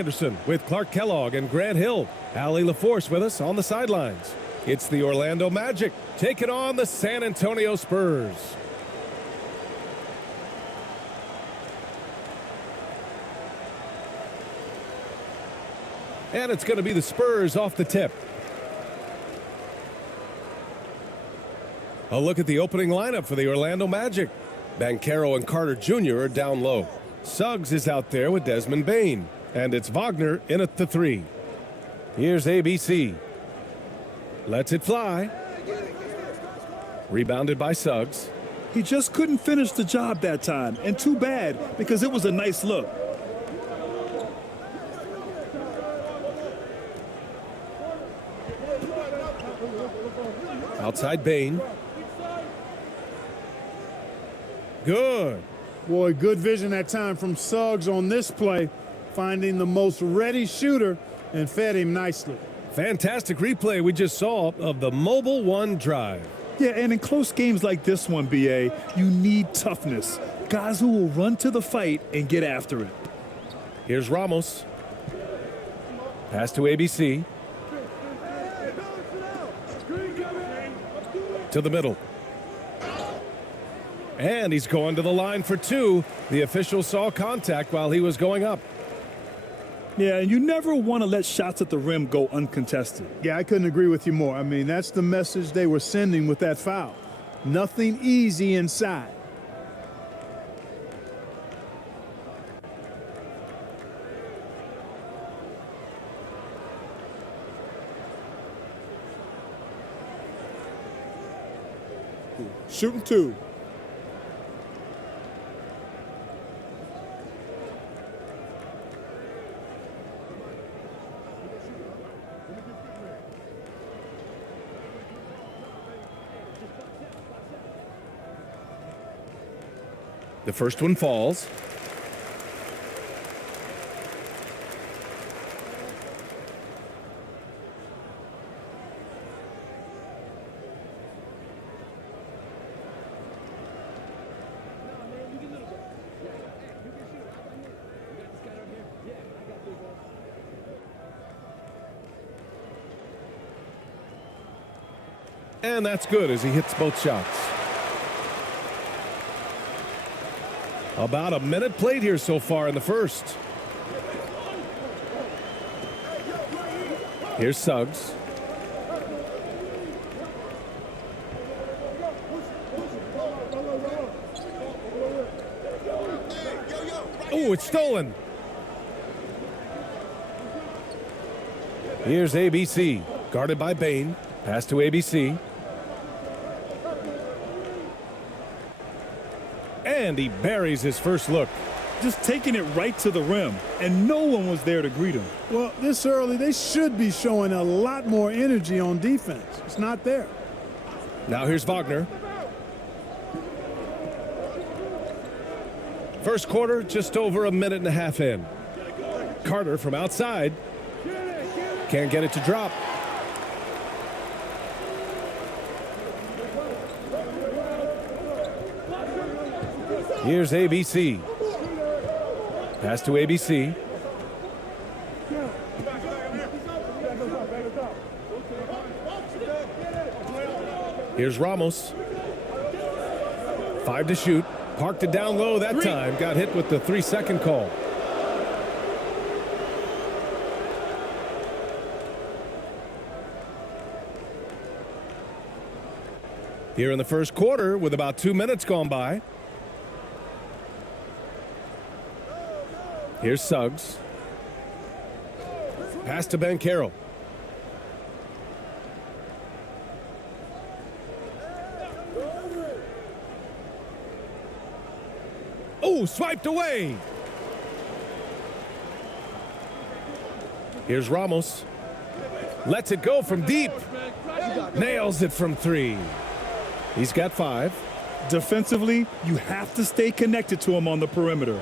Anderson with Clark Kellogg and Grant Hill. Allie LaForce with us on the sidelines. It's the Orlando Magic taking on the San Antonio Spurs. And it's going to be the Spurs off the tip. A look at the opening lineup for the Orlando Magic. Banchero and Carter Jr. are down low. Suggs is out there with Desmond Bane. And it's Wagner in at the 3. Here's ABC. Lets it fly. Rebounded by Suggs. He just couldn't finish the job that time. And too bad, because it was a nice look. Outside Bane. Good. Boy, good vision that time from Suggs on this play, finding the most ready shooter and fed him nicely. Fantastic replay we just saw of the Mobile One drive. Yeah, and in close games like this one, BA, you need toughness. Guys who will run to the fight and get after it. Here's Ramos. Pass to ABC. To the middle. And he's going to the line for 2. The official saw contact while he was going up. Yeah, and you never want to let shots at the rim go uncontested. Yeah, I couldn't agree with you more. I mean, that's the message they were sending with that foul. Nothing easy inside. Shooting 2. The first one falls. And that's good as he hits both shots. About a minute played here so far in the first. Here's Suggs. Oh, it's stolen. Here's ABC, guarded by Bane. Pass to ABC. And he buries his first look. Just taking it right to the rim, and no one was there to greet him. Well, this early, they should be showing a lot more energy on defense. It's not there. Now here's Wagner. First quarter, just over a minute and a half in. Carter from outside. Can't get it to drop. Here's ABC. Pass to ABC. Here's Ramos. 5 to shoot. Parked it down low that time. Got hit with the 3-second call. Here in the first quarter with about 2 minutes gone by. Here's Suggs. Pass to Banchero. Oh, swiped away. Here's Ramos. Lets it go from deep. Nails it from 3. He's got 5. Defensively, you have to stay connected to him on the perimeter.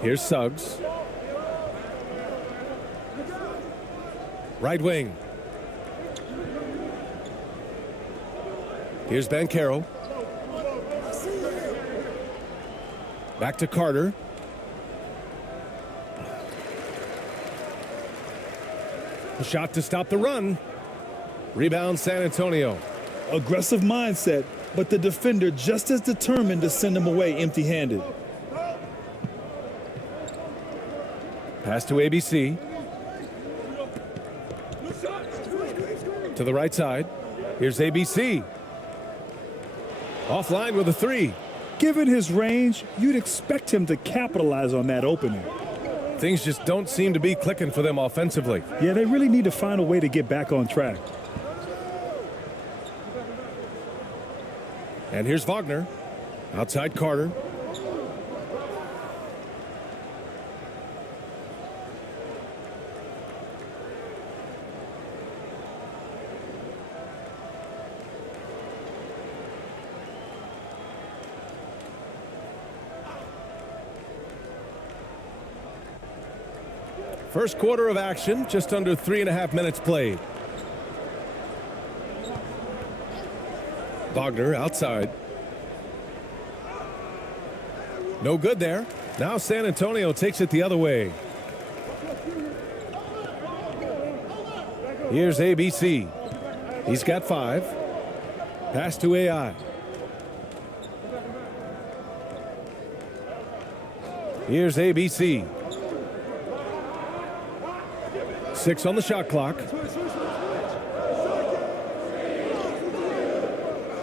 Here's Suggs. Right wing. Here's Banchero. Back to Carter. A shot to stop the run. Rebound San Antonio. Aggressive mindset, but the defender just as determined to send him away empty-handed. Pass to ABC. To the right side. Here's ABC. Offline with a three. Given his range, you'd expect him to capitalize on that opening. Things just don't seem to be clicking for them offensively. Yeah, they really need to find a way to get back on track. And here's Wagner. Outside Carter. First quarter of action, just under 3.5 minutes played. Wagner outside. No good there. Now San Antonio takes it the other way. Here's ABC. He's got 5. Pass to AI. Here's ABC. 6 on the shot clock.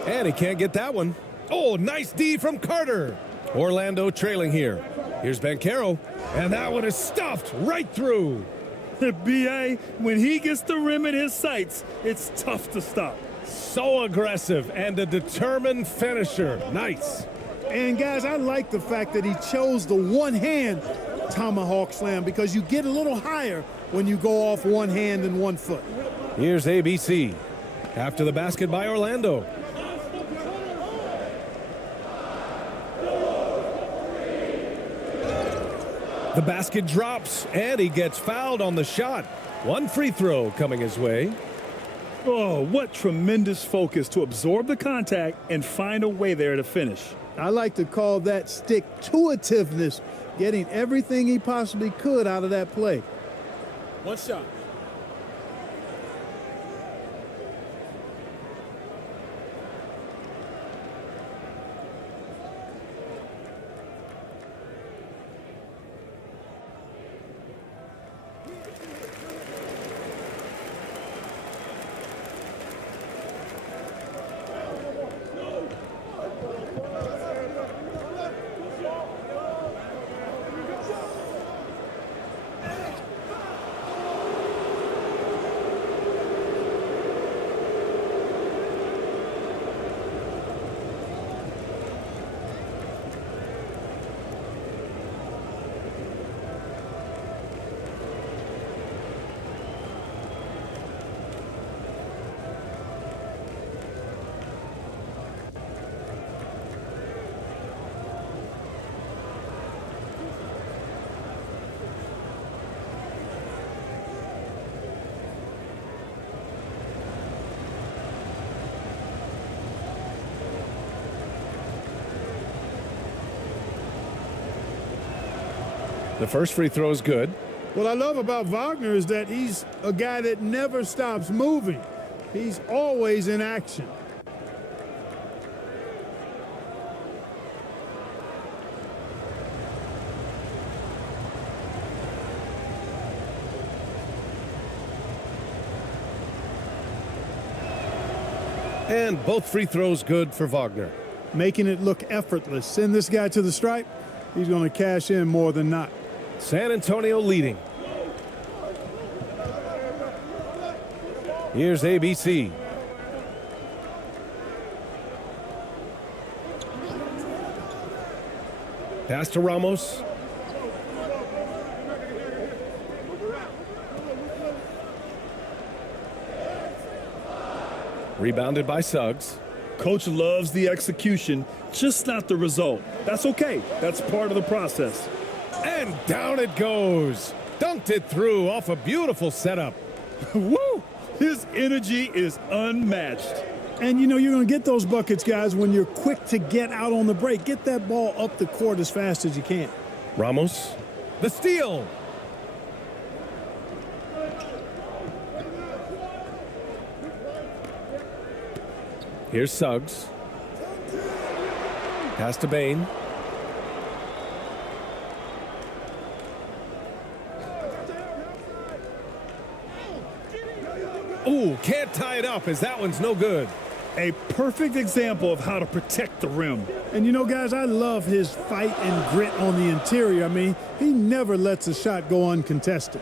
And he can't get that one. Oh, nice D from Carter. Orlando trailing here. Here's Banchero. And that one is stuffed right through. B.A., when he gets the rim in his sights, it's tough to stop. So aggressive and a determined finisher. Nice. And guys, I like the fact that he chose the one-hand tomahawk slam because you get a little higher when you go off one hand and 1 foot. Here's ABC. After the basket by Orlando. The basket drops, and he gets fouled on the shot. 1 free throw coming his way. Oh, what tremendous focus to absorb the contact and find a way there to finish. I like to call that stick-to-itiveness, getting everything he possibly could out of that play. 1 shot. The first free throw is good. What I love about Wagner is that he's a guy that never stops moving. He's always in action. And both free throws good for Wagner. Making it look effortless. Send this guy to the stripe. He's going to cash in more than not. San Antonio leading. Here's ABC. Pass to Ramos. Rebounded by Suggs. Coach loves the execution, just not the result. That's okay. That's part of the process. And down it goes. Dunked it through off a beautiful setup. Woo! His energy is unmatched. And you know you're going to get those buckets, guys, when you're quick to get out on the break. Get that ball up the court as fast as you can. Ramos. The steal. Here's Suggs. Pass to Bain. Ooh, can't tie it up as that one's no good. A perfect example of how to protect the rim. And you know, guys, I love his fight and grit on the interior. I mean, he never lets a shot go uncontested.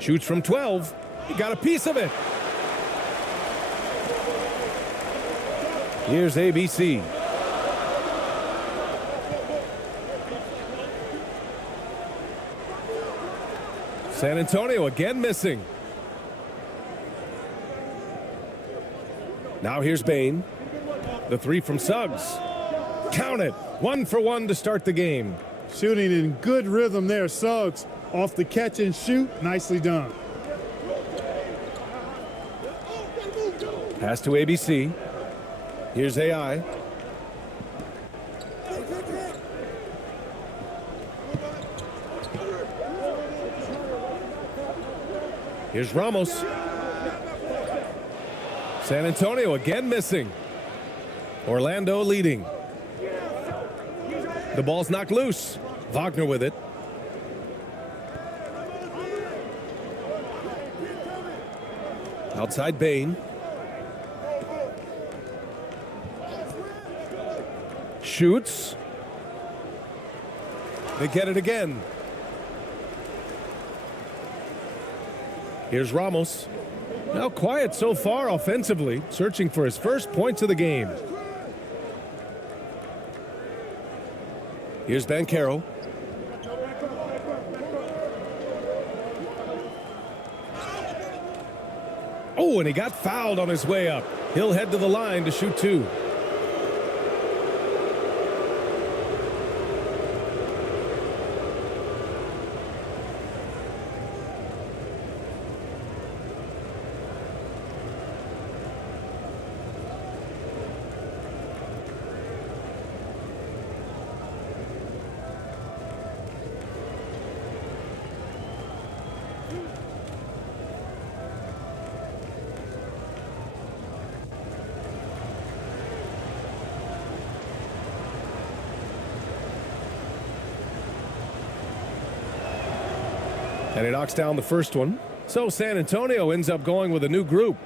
Shoots from 12. He got a piece of it. Here's ABC. San Antonio again missing. Now here's Bain. The three from Suggs. Count it. 1 for 1 to start the game. Shooting in good rhythm there, Suggs. Off the catch and shoot, nicely done. Pass to ABC. Here's AI. Here's Ramos. San Antonio again missing. Orlando leading. The ball's knocked loose. Wagner with it. Outside Bain. Shoots. They get it again. Here's Ramos. Now quiet so far offensively, searching for his first points of the game. Here's Banchero. Oh, and he got fouled on his way up. He'll head to the line to shoot 2. And he knocks down the first one. So San Antonio ends up going with a new group.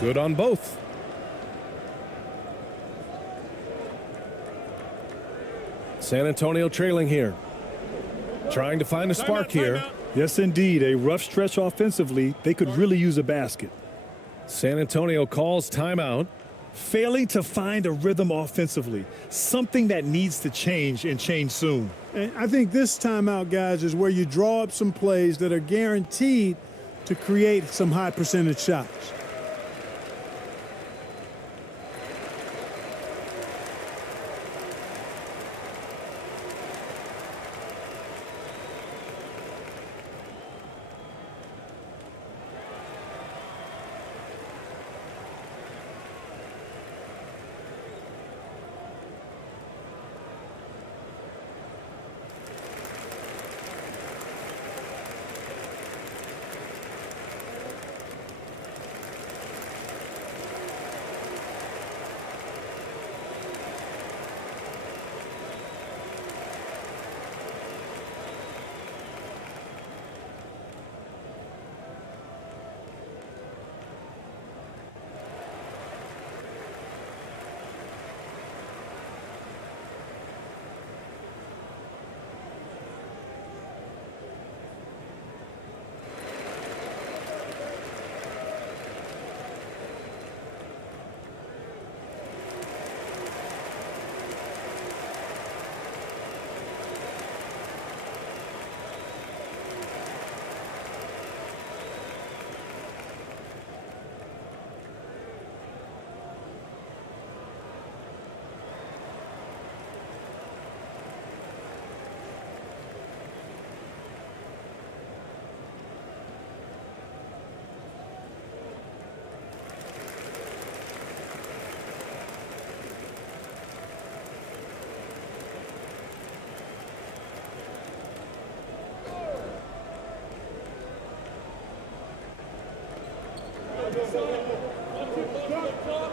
Good on both. San Antonio trailing here. Trying to find a spark here. Yes, indeed. A rough stretch offensively. They could really use a basket. San Antonio calls timeout. Failing to find a rhythm offensively. Something that needs to change and change soon. And I think this timeout, guys, is where you draw up some plays that are guaranteed to create some high percentage shots.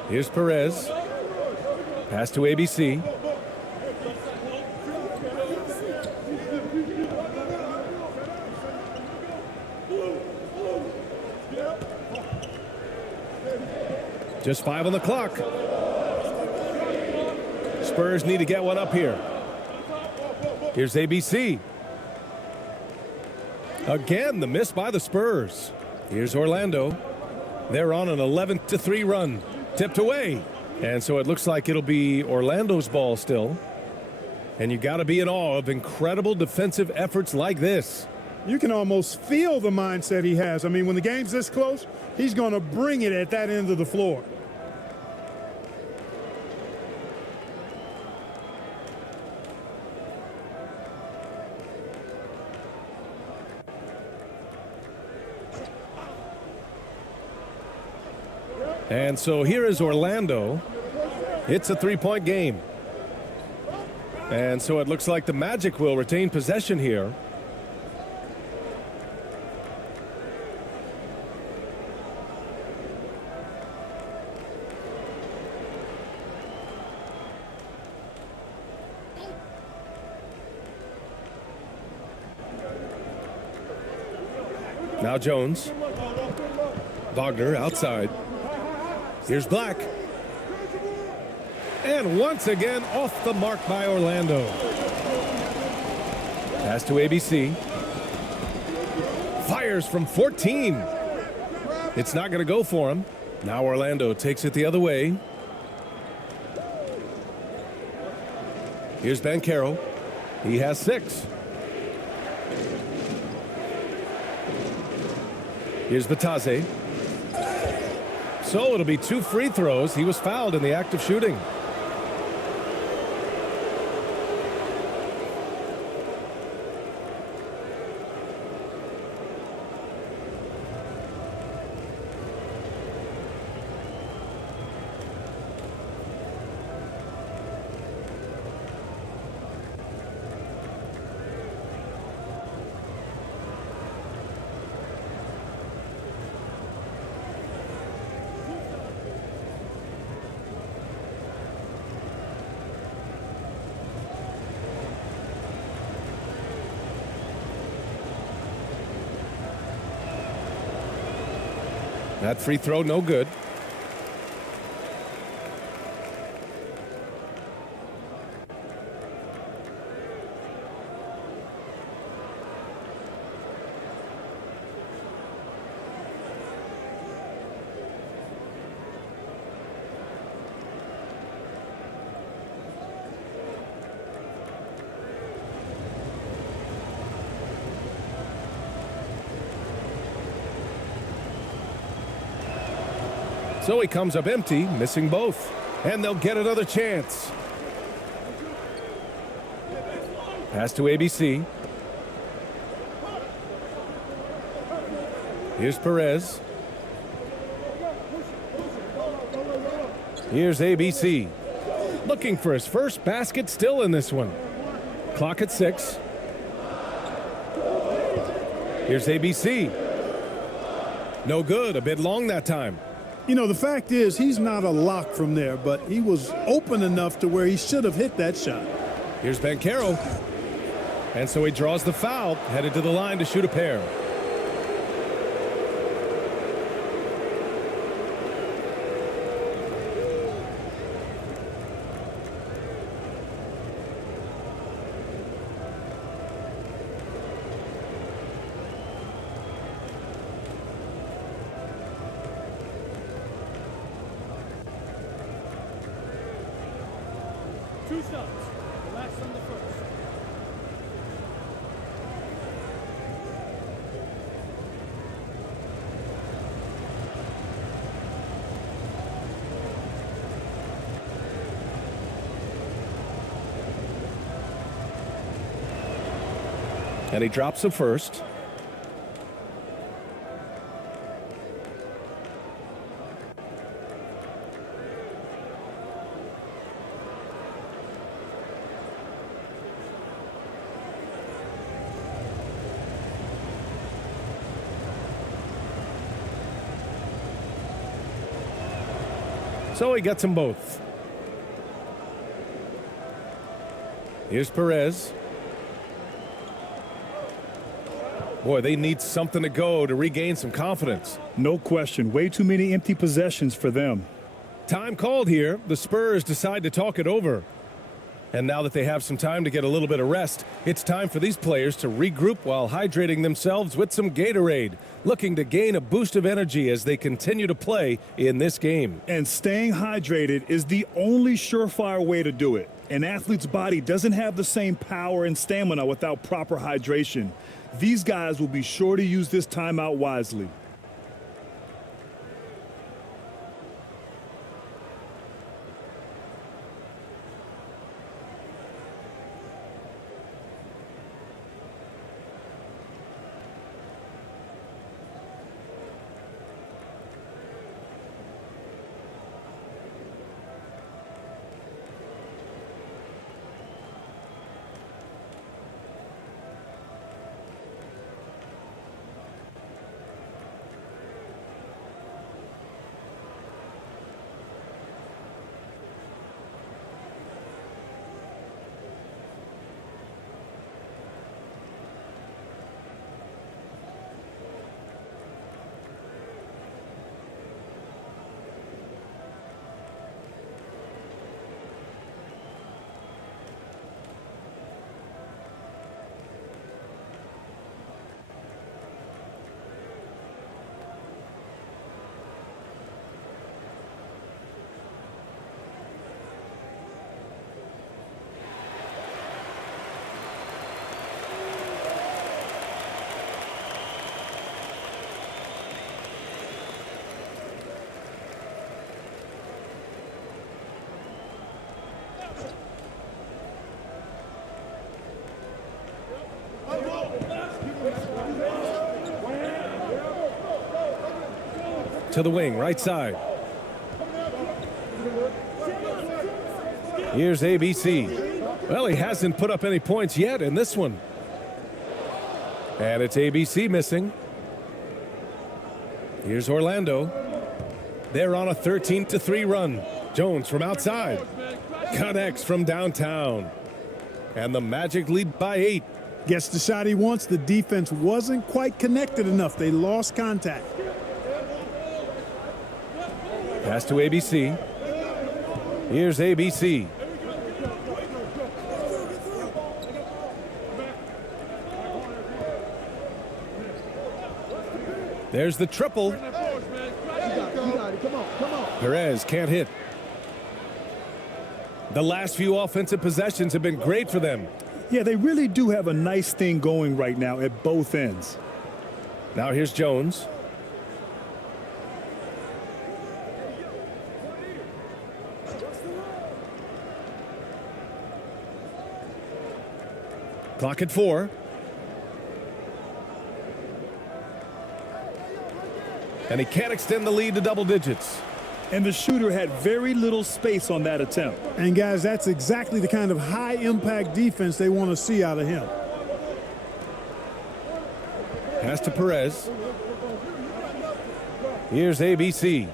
Here's Perez. Pass to ABC. Just 5 on the clock. Spurs need to get one up here. Here's ABC. Again, the miss by the Spurs. Here's Orlando. They're on an 11-3 run. Tipped away. And so it looks like it'll be Orlando's ball still. And you got to be in awe of incredible defensive efforts like this. You can almost feel the mindset he has. I mean, when the game's this close, he's going to bring it at that end of the floor. And so here is Orlando. It's a 3-point game. And so it looks like the Magic will retain possession here. Now Jones. Wagner outside. Here's Black. And once again off the mark by Orlando. Pass to ABC. Fires from 14. It's not going to go for him. Now Orlando takes it the other way. Here's Banchero. He has 6. Here's Batase. So it'll be 2 free throws. He was fouled in the act of shooting. That free throw, no good. So he comes up empty, missing both. And they'll get another chance. Pass to ABC. Here's Perez. Here's ABC. Looking for his first basket still in this one. Clock at 6. Here's ABC. No good, a bit long that time. You know, the fact is he's not a lock from there, but he was open enough to where he should have hit that shot. Here's Banchero. And so he draws the foul, headed to the line to shoot a pair. Two shots. Relax on the first. And he drops the first. So he gets them both. Here's Perez. Boy, they need something to go to regain some confidence. No question. Way too many empty possessions for them. Time called here. The Spurs decide to talk it over. And now that they have some time to get a little bit of rest, it's time for these players to regroup while hydrating themselves with some Gatorade, looking to gain a boost of energy as they continue to play in this game. And staying hydrated is the only surefire way to do it. An athlete's body doesn't have the same power and stamina without proper hydration. These guys will be sure to use this timeout wisely. To the wing, right side. Here's ABC. Well, he hasn't put up any points yet in this one. And it's ABC missing. Here's Orlando. They're on a 13-3 run. Jones from outside. Connects from downtown. And the Magic lead by 8. Gets the shot he wants. The defense wasn't quite connected enough. They lost contact. Pass to ABC. Here's ABC. There's the triple. Perez can't hit. The last few offensive possessions have been great for them. Yeah, they really do have a nice thing going right now at both ends. Now here's Jones. Clock at 4. And he can't extend the lead to double digits. And the shooter had very little space on that attempt. And guys, that's exactly the kind of high impact defense they want to see out of him. Pass to Perez. Here's ABC.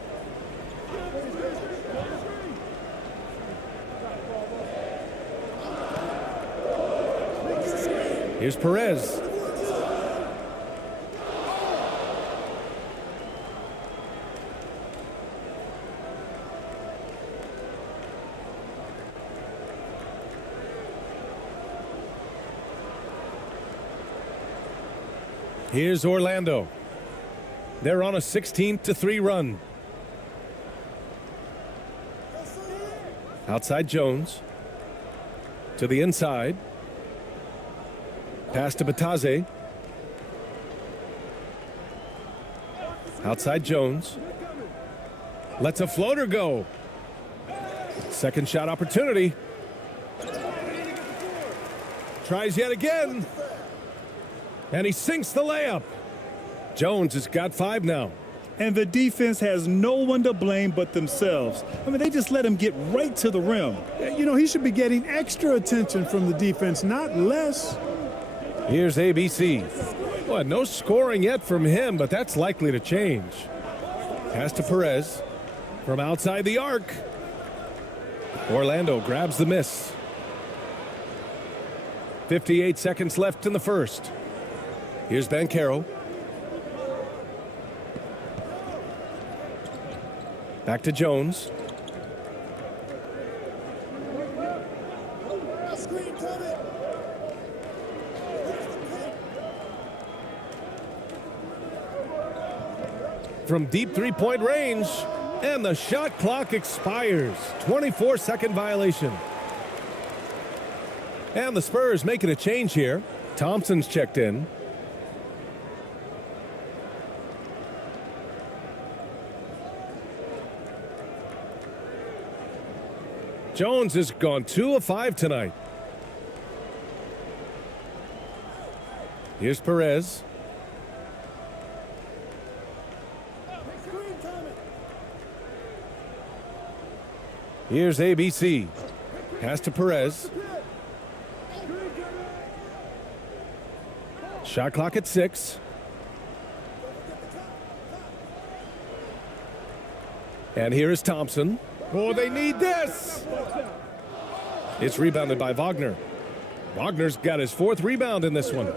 Here's Perez. Here's Orlando. They're on a 16-3 run. Outside Jones. To the inside. Pass to Bataze. Outside Jones. Lets a floater go. Second shot opportunity. Tries yet again. And he sinks the layup. Jones has got 5 now. And the defense has no one to blame but themselves. I mean, they just let him get right to the rim. You know, he should be getting extra attention from the defense, not less. Here's ABC. Well, no scoring yet from him, but that's likely to change. Pass to Perez. from outside the arc. Orlando grabs the miss. 58 seconds left in the first. Here's Banchero. Back to Jones. From deep three-point range, and the shot clock expires. 24-second violation. And the Spurs making a change here. Thompson's checked in. Jones has gone 2 of 5 tonight. Here's Perez. Here's ABC. Pass to Perez. Shot clock at 6. And here is Thompson. Oh, they need this! It's rebounded by Wagner. Wagner's got his 4th rebound in this one.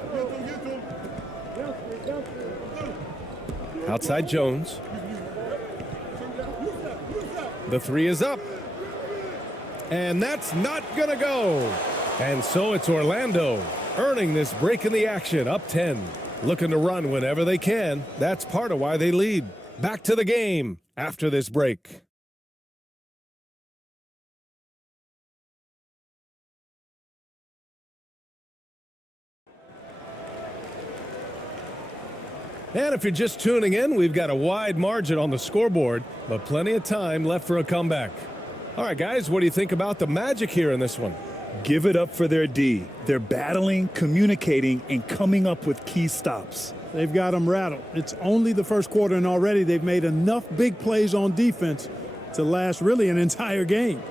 Outside Jones. The 3 is up. And that's not gonna go. And so it's Orlando earning this break in the action, up 10. Looking to run whenever they can. That's part of why they lead. Back to the game after this break. And if you're just tuning in, we've got a wide margin on the scoreboard, but plenty of time left for a comeback. All right, guys, what do you think about the Magic here in this one? Give it up for their D. They're battling, communicating, and coming up with key stops. They've got them rattled. It's only the first quarter, and already they've made enough big plays on defense to last really an entire game.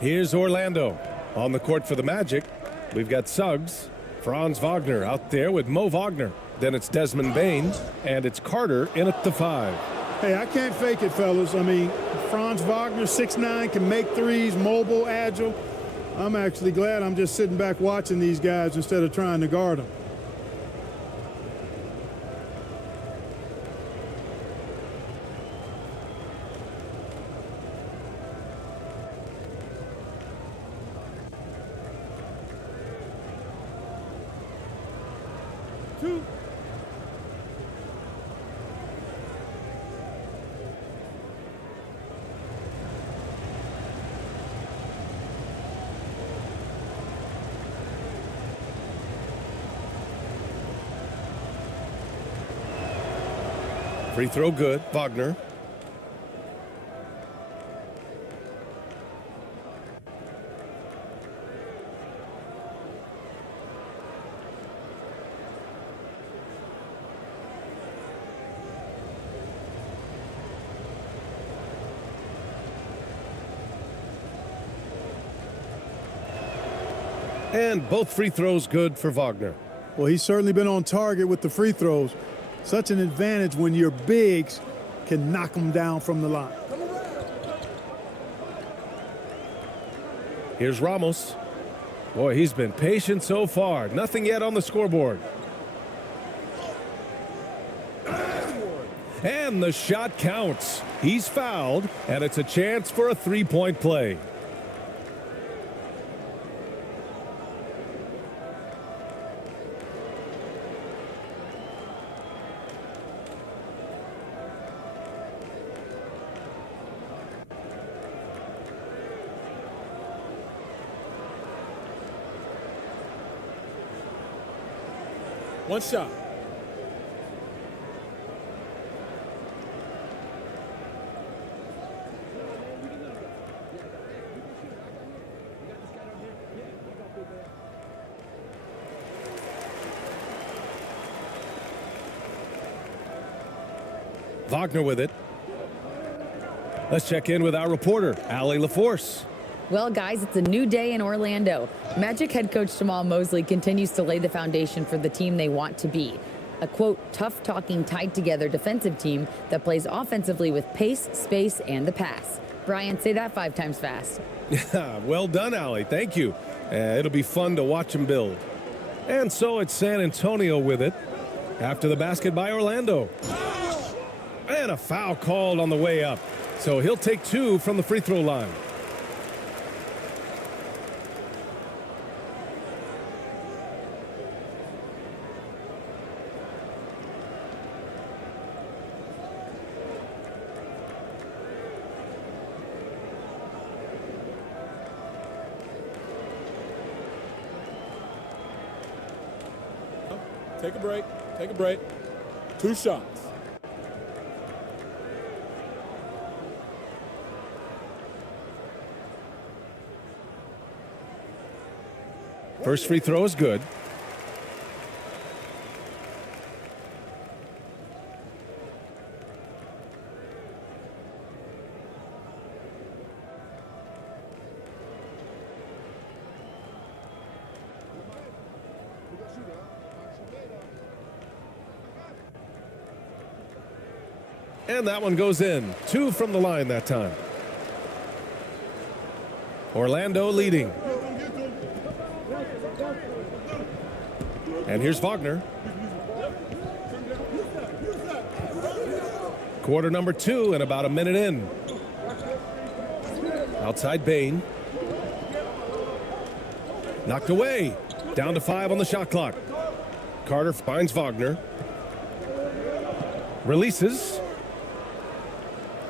Here's Orlando on the court for the Magic. We've got Suggs, Franz Wagner out there with Mo Wagner. Then it's Desmond Bane, and it's Carter in at the 5. Hey, I can't fake it, fellas. I mean, Franz Wagner, 6'9", can make threes, mobile, agile. I'm actually glad I'm just sitting back watching these guys instead of trying to guard them. Free throw good, Wagner. And both free throws good for Wagner. Well, he's certainly been on target with the free throws. Such an advantage when your bigs can knock them down from the line. Here's Ramos. Boy, he's been patient so far. Nothing yet on the scoreboard. And the shot counts. He's fouled, and it's a chance for a three-point play. One shot. Wagner with it. Let's check in with our reporter, Allie LaForce. Well, guys, it's a new day in Orlando. Magic head coach Jamal Mosley continues to lay the foundation for the team they want to be. a quote, tough-talking, tied-together defensive team that plays offensively with pace, space, and the pass. Bryan, say that 5 times fast. Well done, Allie. Thank you. It'll be fun to watch them build. And so it's San Antonio with it after the basket by Orlando. And a foul called on the way up. So he'll take 2 from the free throw line. Take a break. Take a break. 2 shots. First free throw is good. And that one goes in. 2 from the line that time. Orlando leading. And here's Wagner. Quarter number 2 and about a minute in. Outside Bain. Knocked away. Down to 5 on the shot clock. Carter finds Wagner. Releases.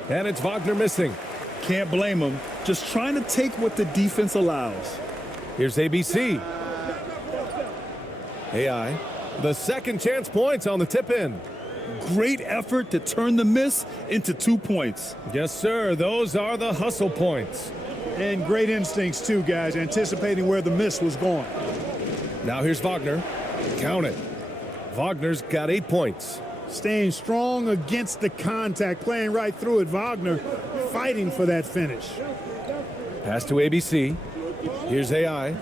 And it's Wagner missing. Can't blame him. Just trying to take what the defense allows. Here's ABC. AI. The second chance points on the tip in. Great effort to turn the miss into 2 points. Yes, sir. Those are the hustle points. And great instincts, too, guys, anticipating where the miss was going. Now here's Wagner. Count it. Wagner's got 8 points. Staying strong against the contact, playing right through it. Wagner fighting for that finish. Pass to ABC. Here's AI.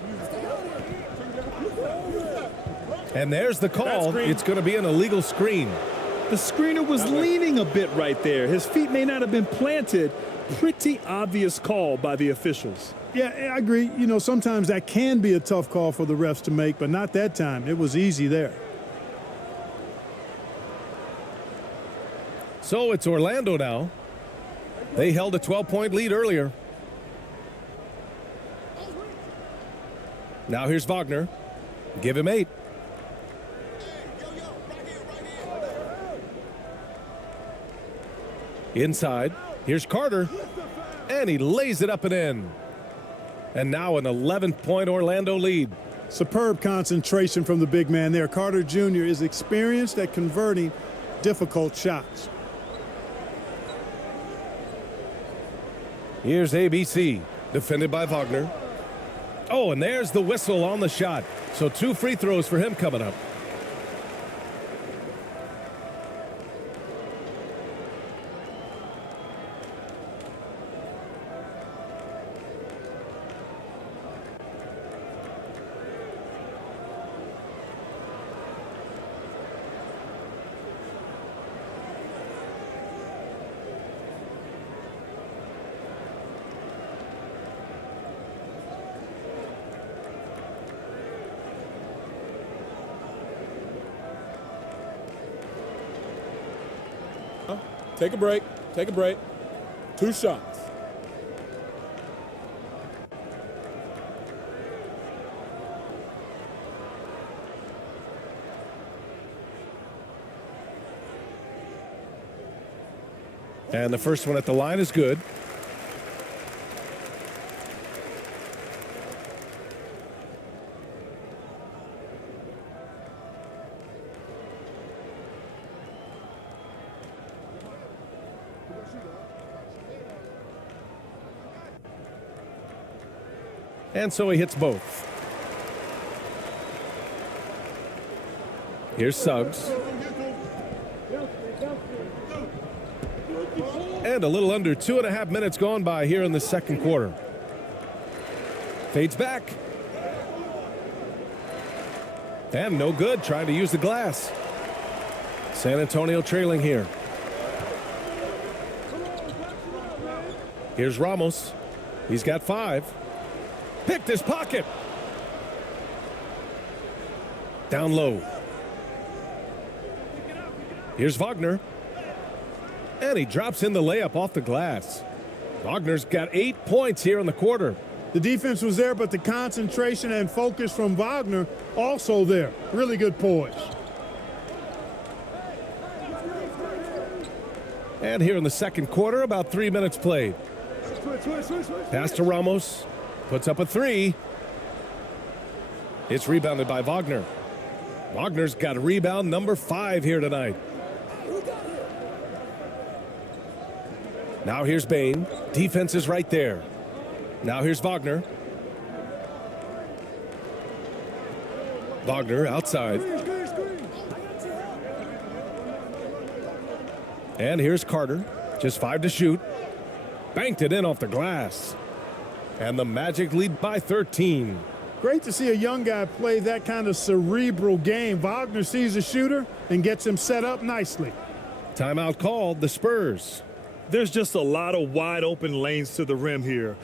And there's the call. It's going to be an illegal screen. The screener was leaning a bit right there. His feet may not have been planted. Pretty obvious call by the officials. Yeah, I agree. You know, sometimes that can be a tough call for the refs to make, but not that time. It was easy there. So it's Orlando now. They held a 12-point lead earlier. Now here's Wagner. Give him 8. Inside. Here's Carter. And he lays it up and in. And now an 11-point Orlando lead. Superb concentration from the big man there. Carter Jr. is experienced at converting difficult shots. Here's ABC, defended by Wagner. Oh, and there's the whistle on the shot. So 2 free throws for him coming up. Take a break. Take a break. 2 shots. And the first one at the line is good. And so he hits both. Here's Suggs. And a little under 2.5 minutes gone by here in the second quarter. Fades back. And no good, trying to use the glass. San Antonio trailing here. Here's Ramos. He's got 5. Picked his pocket. Down low. Here's Wagner. And he drops in the layup off the glass. Wagner's got 8 points here in the quarter. The defense was there, but the concentration and focus from Wagner also there. Really good poise. And here in the second quarter, about 3 minutes played. Pass to Ramos. Puts up a 3. It's rebounded by Wagner. Wagner's got rebound number 5 here tonight. Now here's Bain. Defense is right there. Now here's Wagner. Wagner outside. And here's Carter. Just 5 to shoot. Banked it in off the glass. And the Magic lead by 13. Great to see a young guy play that kind of cerebral game. Wagner sees a shooter and gets him set up nicely. Timeout called, the Spurs. There's just a lot of wide open lanes to the rim here.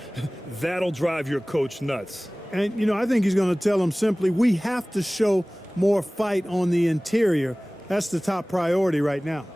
That'll drive your coach nuts. And, you know, I think he's going to tell him simply, we have to show more fight on the interior. That's the top priority right now.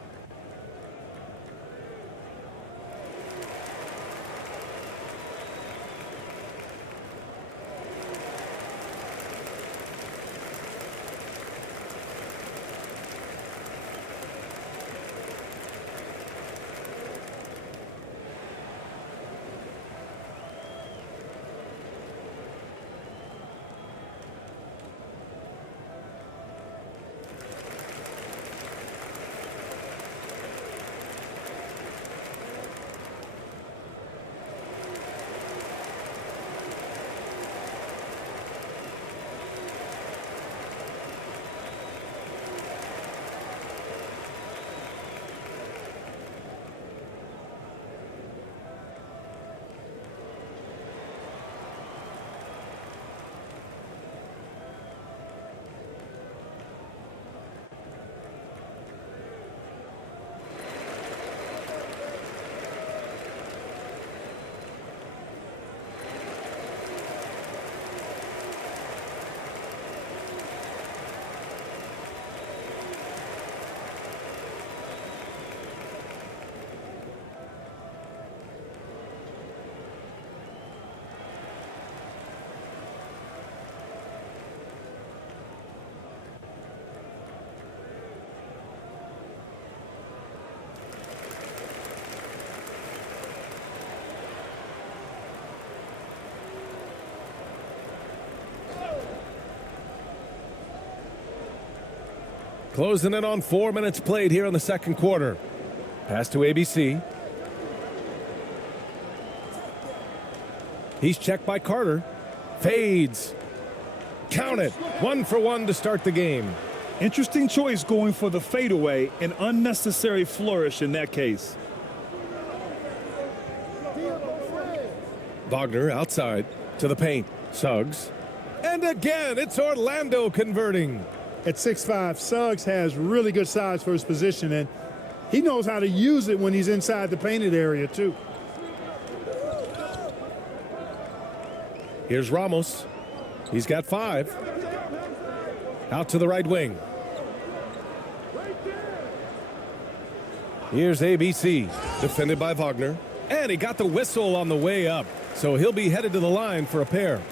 Closing in on 4 minutes played here in the second quarter. Pass to ABC. He's checked by Carter. Fades. Count it. 1 for 1 to start the game. Interesting choice going for the fadeaway, an unnecessary flourish in that case. Wagner outside to the paint. Suggs. And again, it's Orlando converting. At 6'5", Suggs has really good size for his position, and he knows how to use it when he's inside the painted area, too. Here's Ramos. He's got 5. Out to the right wing. Here's ABC. Defended by Wagner. And he got the whistle on the way up. So he'll be headed to the line for a pair.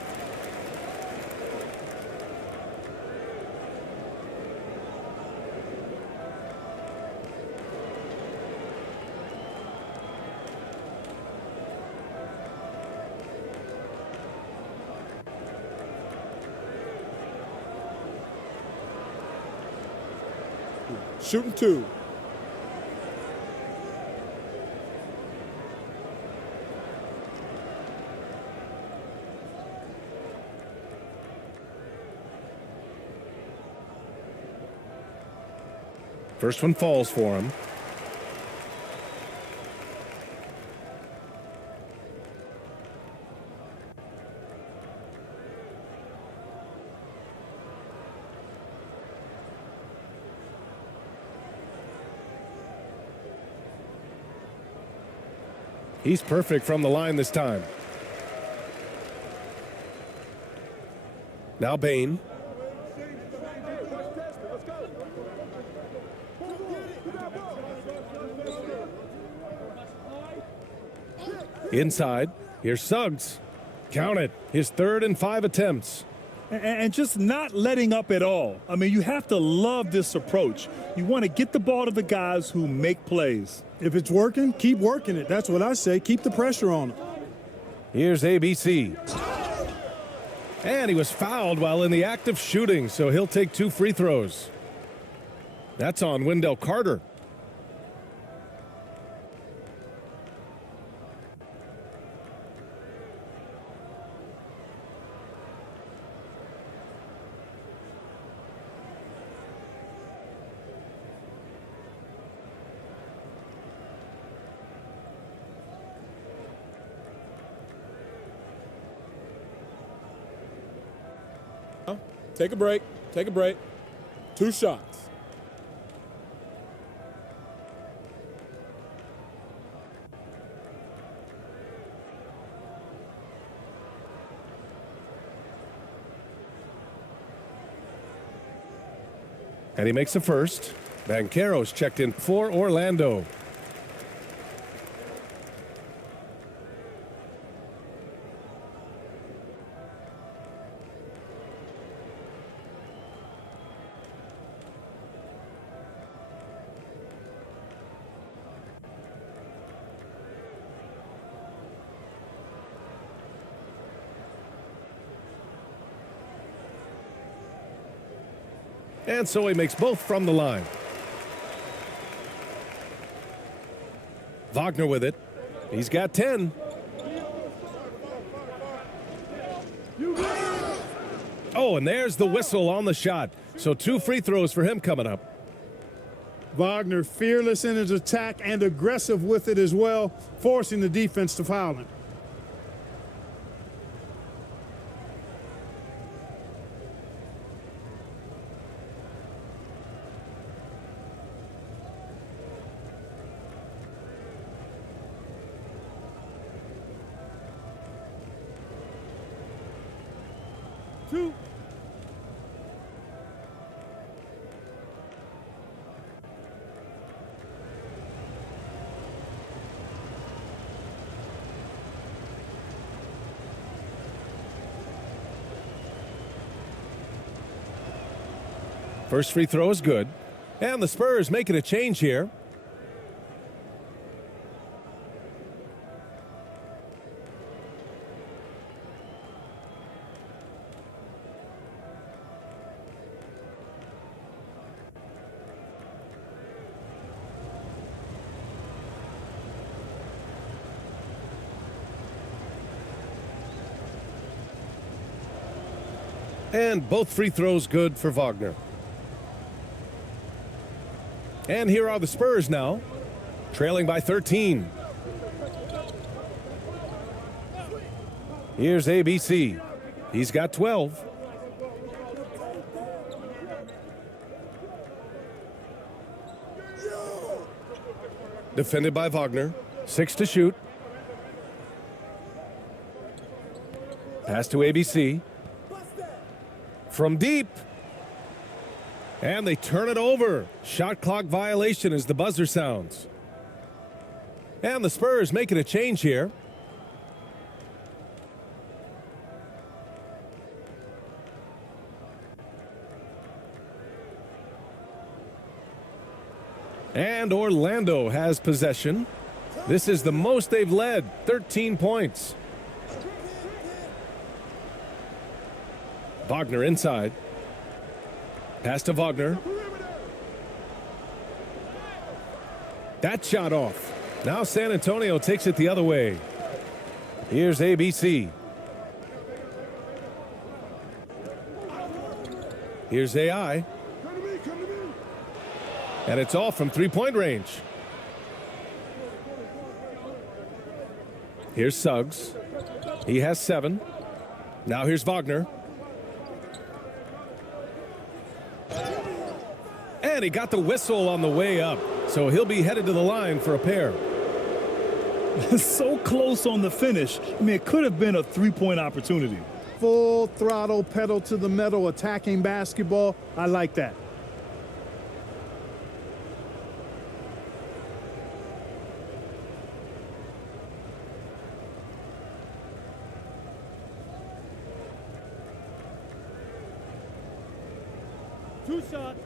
Shooting 2. First one falls for him. He's perfect from the line this time. Now Bain. Inside. Here's Suggs. Count it. His 3rd and 5 attempts. And just not letting up at all. I mean, you have to love this approach. You want to get the ball to the guys who make plays. If it's working, keep working it. That's what I say. Keep the pressure on him. Here's ABC. And he was fouled while in the act of shooting, so he'll take 2 free throws. That's on Wendell Carter. Take a break. Take a break. 2 shots. And he makes a first. Banchero's checked in for Orlando. And so he makes both from the line. Wagner with it. He's got 10. Oh, and there's the whistle on the shot. So 2 free throws for him coming up. Wagner fearless in his attack and aggressive with it as well, forcing the defense to foul him. First free throw is good. And the Spurs making a change here. And both free throws good for Wagner. And here are the Spurs now, trailing by 13. Here's ABC. He's got 12. Defended by Wagner. 6 to shoot. Pass to ABC. From deep. And they turn it over. Shot clock violation as the buzzer sounds. And the Spurs making a change here. And Orlando has possession. This is the most they've led, 13 points. Wagner inside. Pass to Wagner. That shot off. Now San Antonio takes it the other way. Here's ABC. Here's AI. And it's off from three-point range. Here's Suggs. He has 7. Now here's Wagner. And he got the whistle on the way up, so he'll be headed to the line for a pair. So close on the finish. I mean, it could have been a three-point opportunity. Full throttle, pedal to the metal, attacking basketball. I like that. Two shots.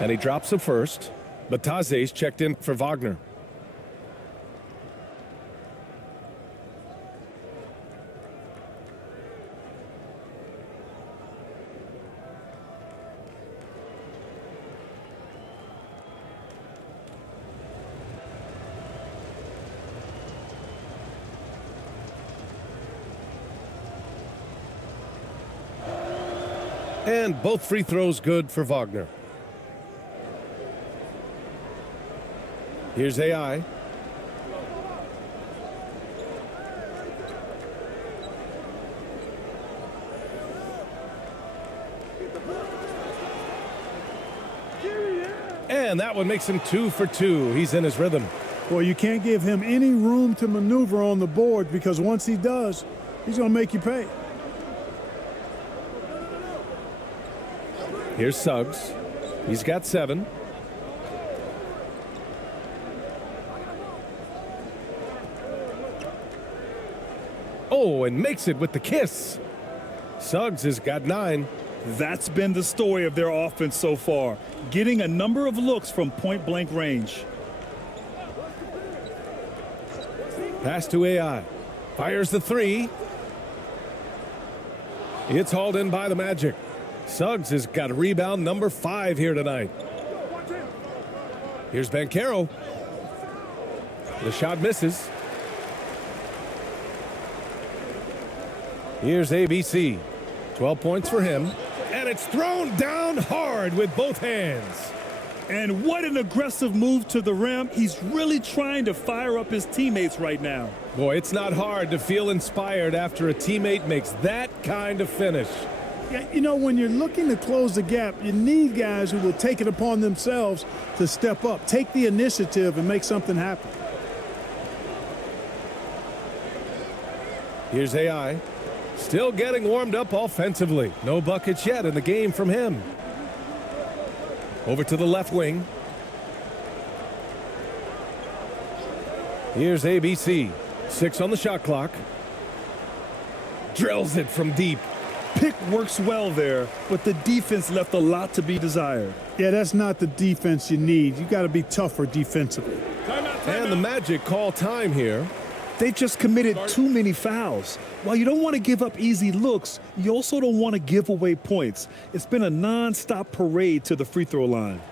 And he drops the first. Bataze's checked in for Wagner. And both free throws good for Wagner. Here's AI. And that one makes him 2 for 2. He's in his rhythm. Well, you can't give him any room to maneuver on the board because once he does, he's going to make you pay. Here's Suggs. He's got 7. Oh, and makes it with the kiss. Suggs has got 9. That's been the story of their offense so far, getting a number of looks from point-blank range. Pass to AI. Fires the 3. It's hauled in by the Magic. Suggs has got rebound number 5 here tonight. Here's Banchero. The shot misses. Here's ABC. 12 points for him. And it's thrown down hard with both hands. And what an aggressive move to the rim. He's really trying to fire up his teammates right now. Boy, it's not hard to feel inspired after a teammate makes that kind of finish. Yeah, you know, when you're looking to close the gap, you need guys who will take it upon themselves to step up, take the initiative, and make something happen. Here's AI. Still getting warmed up offensively. No buckets yet in the game from him. Over to the left wing. Here's ABC. 6 on the shot clock. Drills it from deep. Pick works well there, but the defense left a lot to be desired. Yeah, that's not the defense you need. You got to be tougher defensively. And the Magic call time here. They've just committed too many fouls. While you don't want to give up easy looks, you also don't want to give away points. It's been a non-stop parade to the free throw line.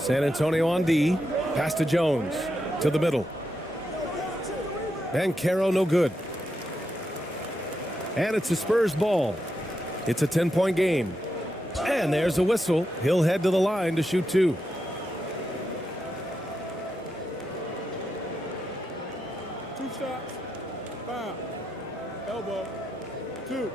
San Antonio on D. Pass to Jones. To the middle. Banchero no good. And it's a Spurs ball. It's a 10-point game. And there's a whistle. He'll head to the line to shoot 2. Two shots. Foul. Elbow. 2.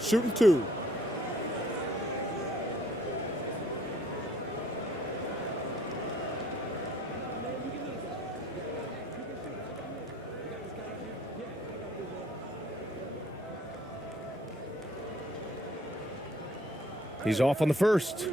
Shooting 2. He's off on the first.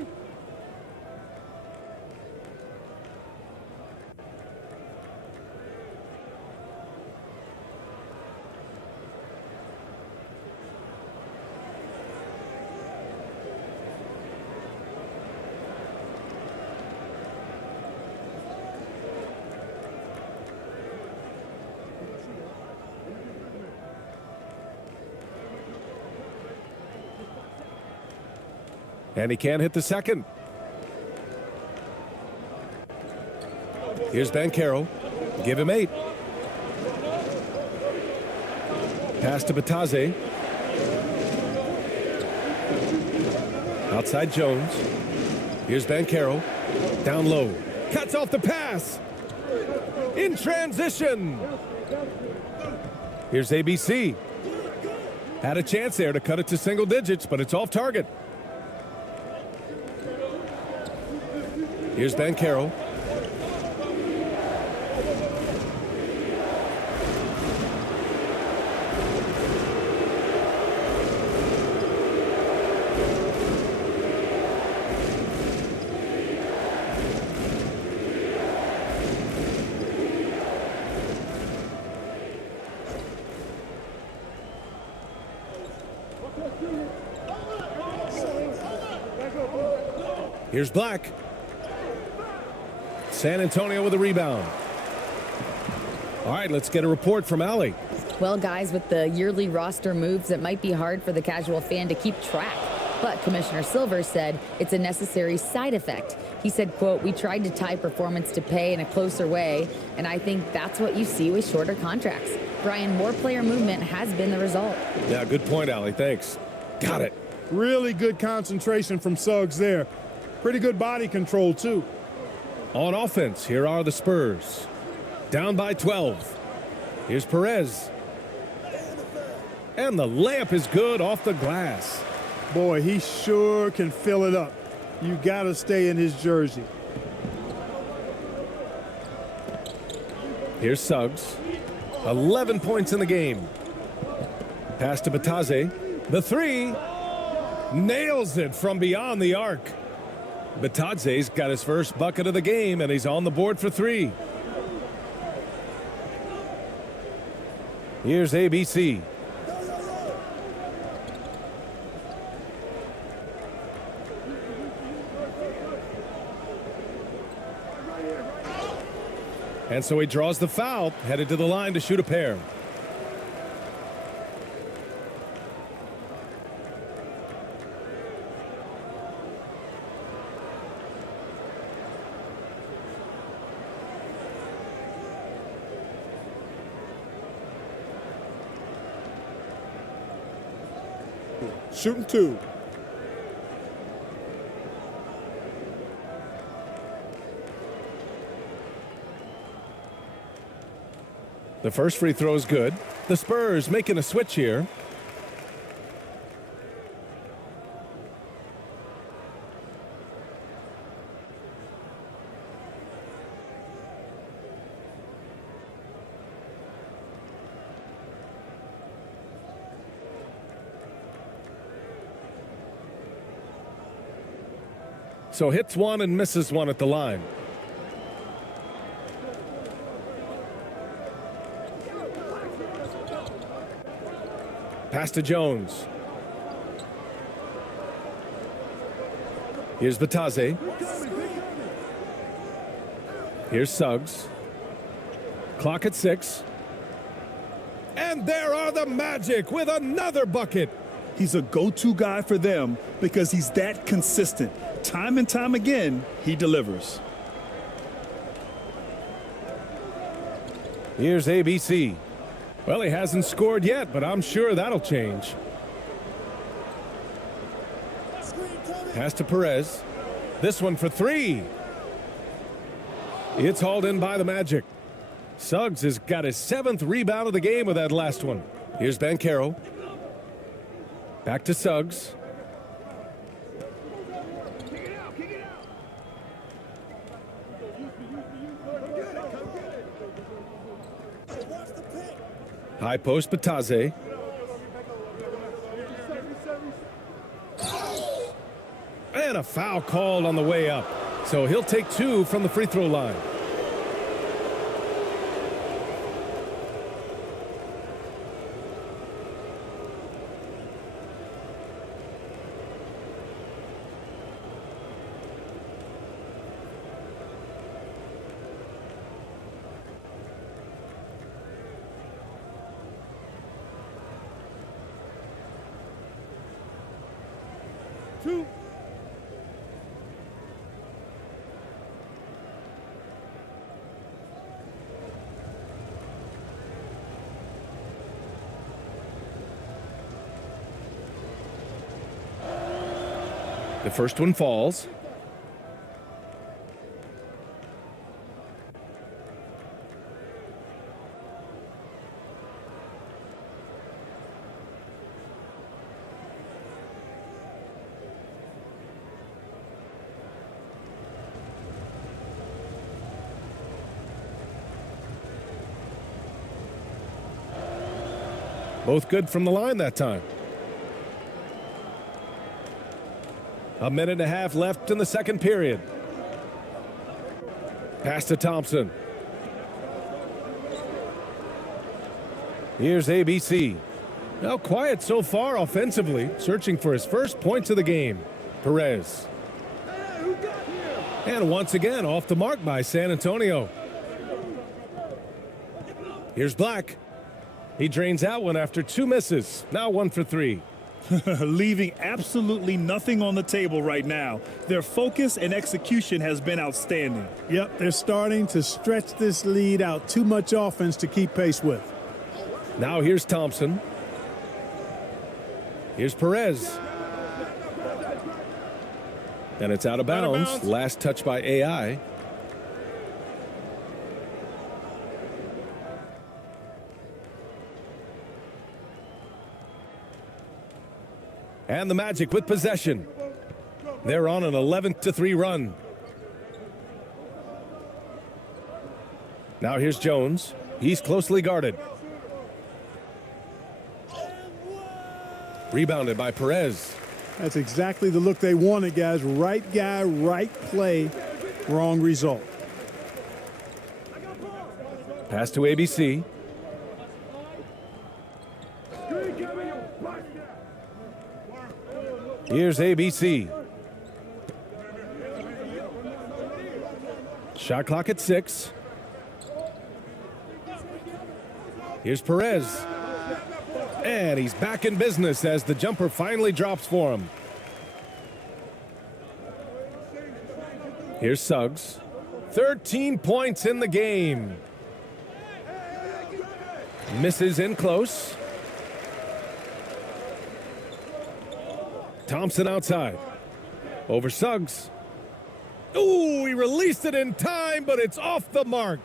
And he can't hit the second. Here's Banchero. Give him 8. Pass to Batazze. Outside Jones. Here's Banchero. Down low. Cuts off the pass. In transition. Here's ABC. Had a chance there to cut it to single digits, but it's off target. Here's Banchero. Here's Black. San Antonio with a rebound. All right, let's get a report from Allie. Well, guys, with the yearly roster moves, it might be hard for the casual fan to keep track. But Commissioner Silver said it's a necessary side effect. He said, quote, "We tried to tie performance to pay in a closer way, and I think that's what you see with shorter contracts." Bryan, more player movement has been the result. Yeah, good point, Allie. Thanks. Got it. Really good concentration from Suggs there. Pretty good body control, too. On offense, here are the Spurs. Down by 12. Here's Perez. And the layup is good off the glass. Boy, he sure can fill it up. You got to stay in his jersey. Here's Suggs. 11 points in the game. Pass to Batazze. The 3. Nails it from beyond the arc. Batadze's got his first bucket of the game, and he's on the board for 3. Here's ABC. And so he draws the foul, headed to the line to shoot a pair. Shooting 2. The first free throw is good. The Spurs making a switch here. so hits one and misses one at the line. Pass to Jones. Here's Batase. Here's Suggs. Clock at 6. And there are the Magic with another bucket. He's a go-to guy for them because he's that consistent. Time and time again, he delivers. Here's ABC. Well, he hasn't scored yet, but I'm sure that'll change. Pass to Perez. This one for 3. It's hauled in by the Magic. Suggs has got his 7th rebound of the game with that last one. Here's Banchero. Back to Suggs. High post, Batase. And a foul called on the way up. So he'll take 2 from the free throw line. The first one falls. Both good from the line that time. A minute and a half left in the second period. Pass to Thompson. Here's ABC. Now quiet so far offensively, searching for his first points of the game. Perez. And once again off the mark by San Antonio. Here's Black. He drains that one after 2 misses. Now 1 for 3. Leaving absolutely nothing on the table right now. Their focus and execution has been outstanding. Yep, they're starting to stretch this lead out. Too much offense to keep pace with. Now here's Thompson. Here's Perez. And it's out of bounds. Last touch by AI. And the Magic with possession. They're on an 11-3 run. Now here's Jones. He's closely guarded. Rebounded by Perez. That's exactly the look they wanted, guys. Right guy, right play, wrong result. Pass to ABC. Here's ABC. Shot clock at 6. Here's Perez. And he's back in business as the jumper finally drops for him. Here's Suggs. 13 points in the game. Misses in close. Thompson outside. Over Suggs. Ooh, he released it in time, but it's off the mark.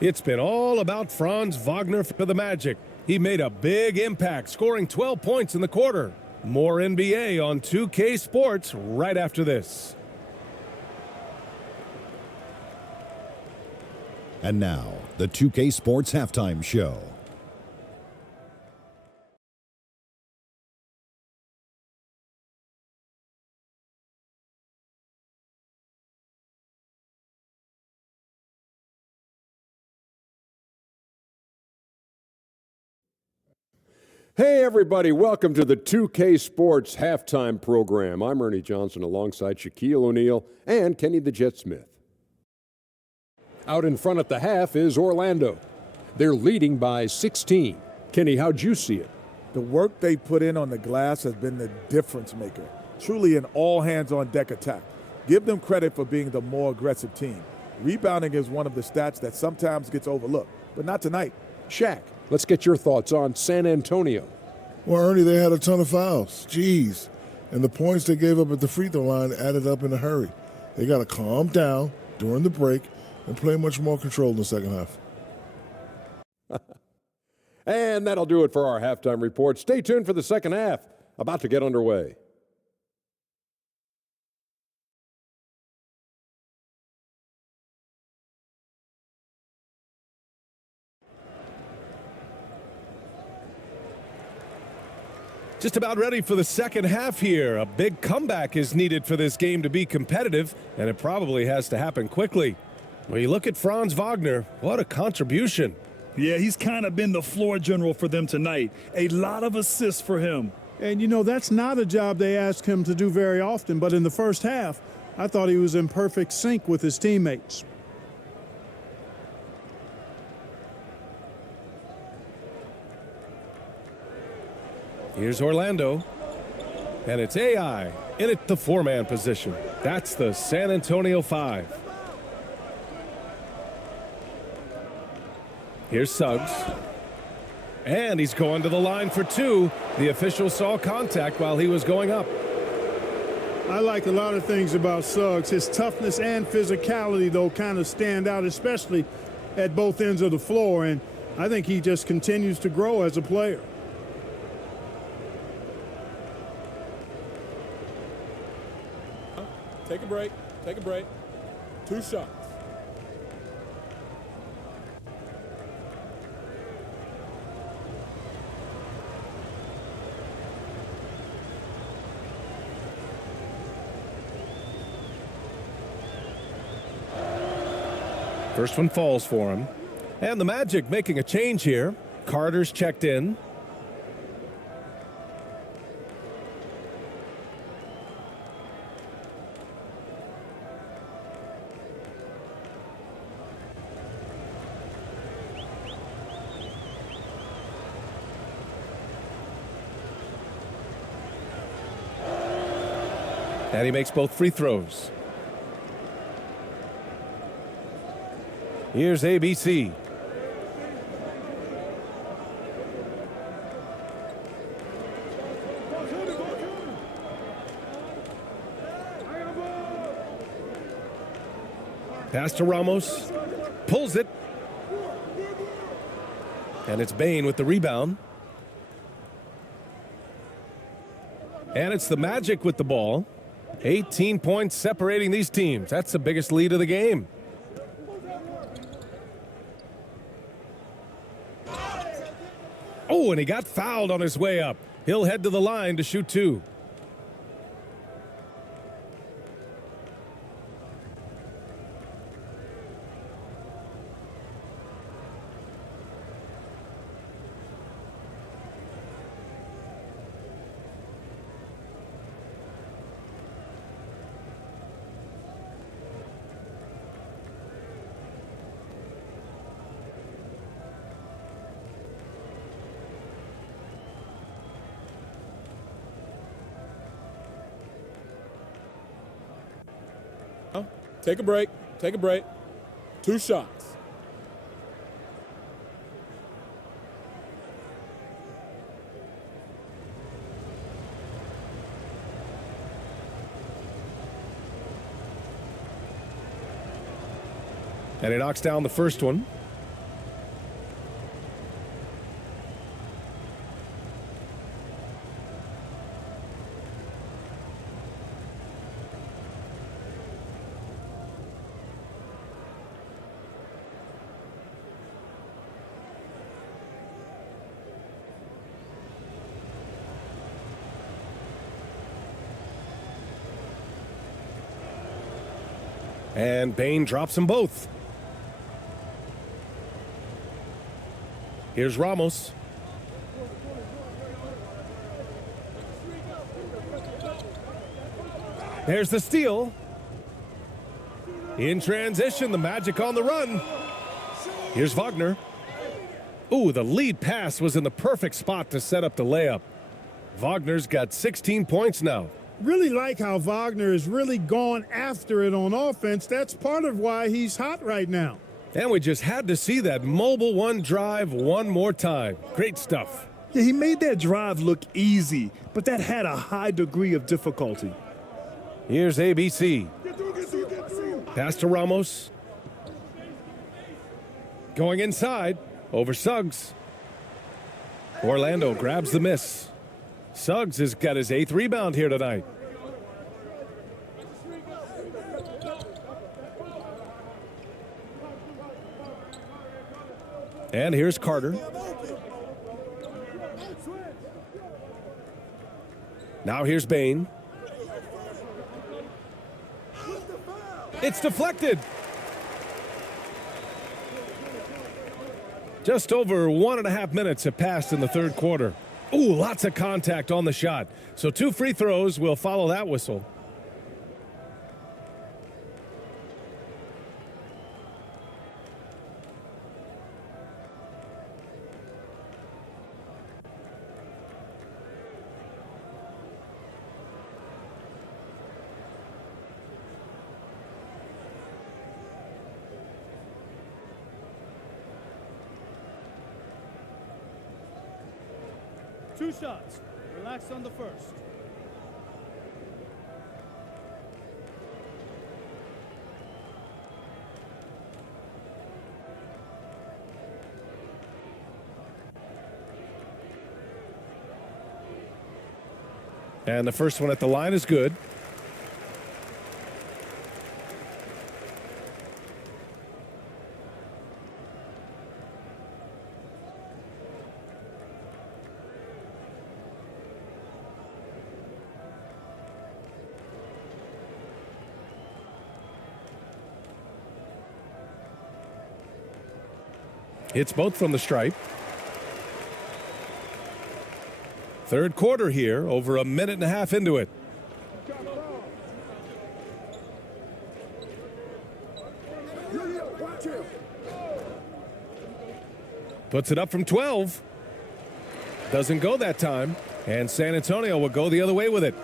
It's been all about Franz Wagner for the Magic. He made a big impact, scoring 12 points in the quarter. More NBA on 2K Sports right after this. And now, the 2K Sports Halftime Show. Hey everybody, welcome to the 2K Sports halftime program. I'm Ernie Johnson alongside Shaquille O'Neal and Kenny the Jet Smith. Out in front at the half is Orlando. They're leading by 16. Kenny, how'd you see it? The work they put in on the glass has been the difference maker. Truly an all-hands-on-deck attack. Give them credit for being the more aggressive team. Rebounding is one of the stats that sometimes gets overlooked, but not tonight. Shaq, let's get your thoughts on San Antonio. Well, Ernie, they had a ton of fouls. Jeez. And the points they gave up at the free throw line added up in a hurry. They got to calm down during the break and play much more control in the second half. And that'll do it for our halftime report. Stay tuned for the second half, about to get underway. Just about ready for the second half here. A big comeback is needed for this game to be competitive, and it probably has to happen quickly. When you look at Franz Wagner, what a contribution. Yeah, he's kind of been the floor general for them tonight. A lot of assists for him. And, you know, that's not a job they ask him to do very often, but in the first half, I thought he was in perfect sync with his teammates. Here's Orlando, and it's AI in at the four-man position. That's the San Antonio 5. Here's Suggs, and he's going to the line for two. The official saw contact while he was going up. I like a lot of things about Suggs. His toughness and physicality, though, kind of stand out, especially at both ends of the floor, and I think he just continues to grow as a player. Take a break. Take a break. 2 shots. First one falls for him. And the Magic making a change here. Carter's checked in. And he makes both free throws. Here's ABC. Pass to Ramos. Pulls it. And it's Bain with the rebound. And it's the Magic with the ball. 18 points separating these teams. That's the biggest lead of the game. Oh, and he got fouled on his way up. He'll head to the line to shoot two. Take a break. Take a break. 2 shots. And he knocks down the first one. And Bain drops them both. Here's Ramos. There's the steal. In transition, the Magic on the run. Here's Wagner. Ooh, the lead pass was in the perfect spot to set up the layup. Wagner's got 16 points now. Really like how Wagner has really gone after it on offense. That's part of why he's hot right now. And we just had to see that mobile one drive one more time. Great stuff. Yeah, he made that drive look easy, but that had a high degree of difficulty. Here's ABC. Pass to Ramos. Going inside, over Suggs. Orlando grabs the miss. Suggs has got his 8th rebound here tonight. And here's Carter. Now here's Bain. It's deflected. Just over 1.5 minutes have passed in the third quarter. Ooh, lots of contact on the shot. So 2 free throws will follow that whistle. Two shots. Relax on the first. And the first one at the line is good. Hits both from the stripe. Third quarter here, over 1.5 minutes into it. Puts it up from 12. Doesn't go that time. And San Antonio will go the other way with it.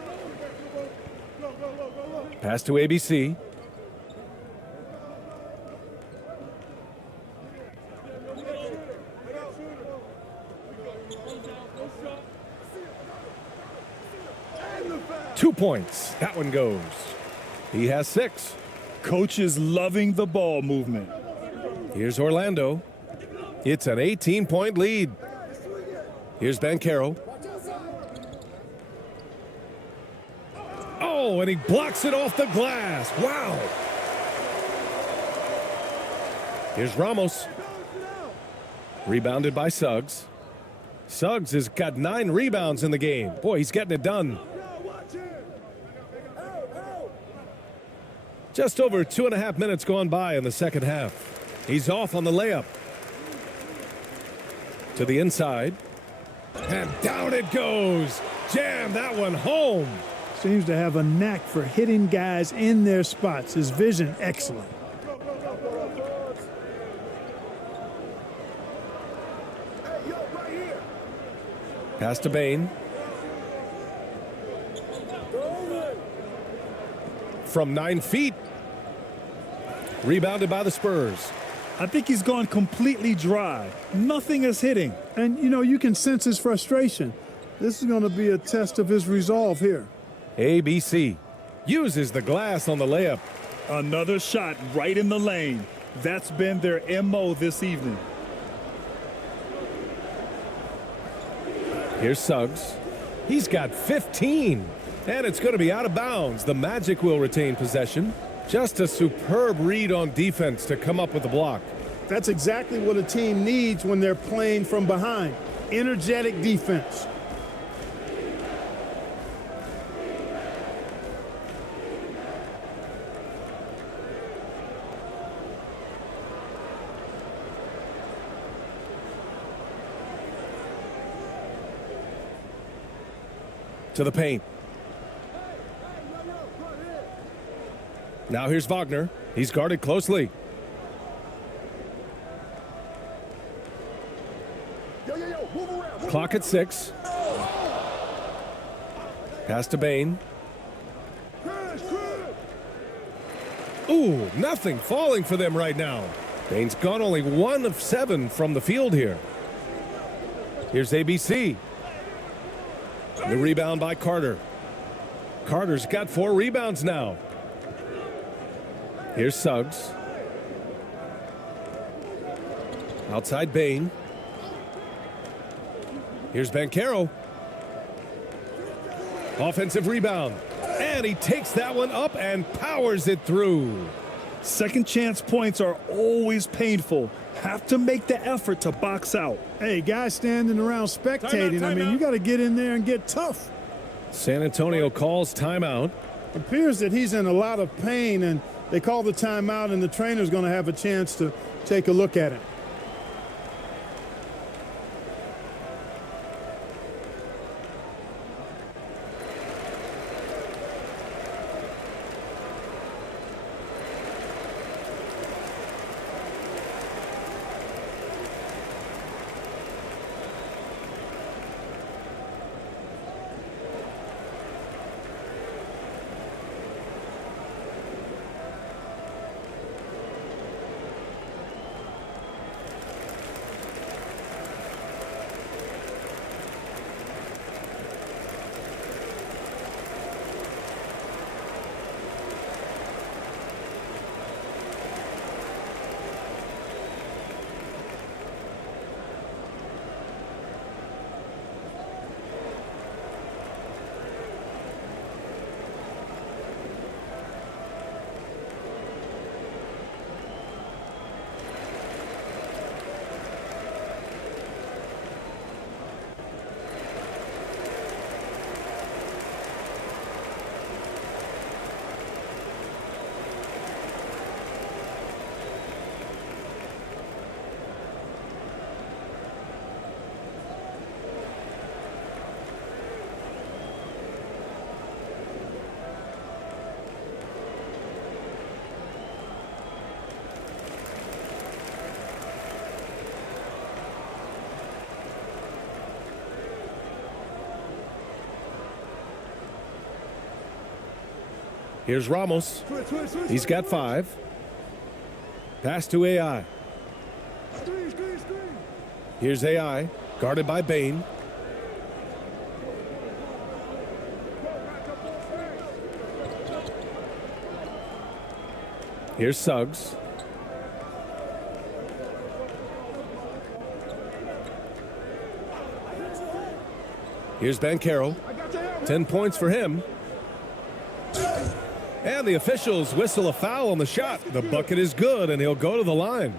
Pass to ABC. Two points. That one goes. He has 6. Coach is loving the ball movement. Here's Orlando. It's an 18-point lead. Here's Banchero. Oh, and he blocks it off the glass. Wow. Here's Ramos. Rebounded by Suggs. Suggs has got 9 rebounds in the game. Boy, he's getting it done. Just over 2.5 minutes gone by in the second half. He's off on the layup. To the inside. And down it goes. Jam that one home. Seems to have a knack for hitting guys in their spots. His vision, excellent. Pass to Bain. From 9 feet. Rebounded by the Spurs. I think he's gone completely dry. Nothing is hitting. And, you know, you can sense his frustration. This is going to be a test of his resolve here. ABC uses the glass on the layup. Another shot right in the lane. That's been their MO this evening. Here's Suggs. He's got 15. And it's going to be out of bounds. The Magic will retain possession. Just a superb read on defense to come up with the block. That's exactly what a team needs when they're playing from behind. Energetic defense. To the paint. Now here's Wagner. He's guarded closely. Clock at 6. Pass to Bain. Ooh, nothing falling for them right now. Bain's gone only 1 of 7 from the field here. Here's ABC. The rebound by Carter. Carter's got 4 rebounds now. Here's Suggs. Outside Bain. Here's Banchero. Offensive rebound. And he takes that one up and powers it through. Second chance points are always painful. Have to make the effort to box out. Hey, guys standing around spectating. I mean, you got to get in there and get tough. San Antonio calls timeout. Appears that he's in a lot of pain, and they call the timeout, and the trainer's going to have a chance to take a look at it. Here's Ramos. He's got 5. Pass to AI. Here's AI, guarded by Bain. Here's Suggs. Here's Banchero. 10 points for him. And the officials whistle a foul on the shot. The bucket is good, and he'll go to the line.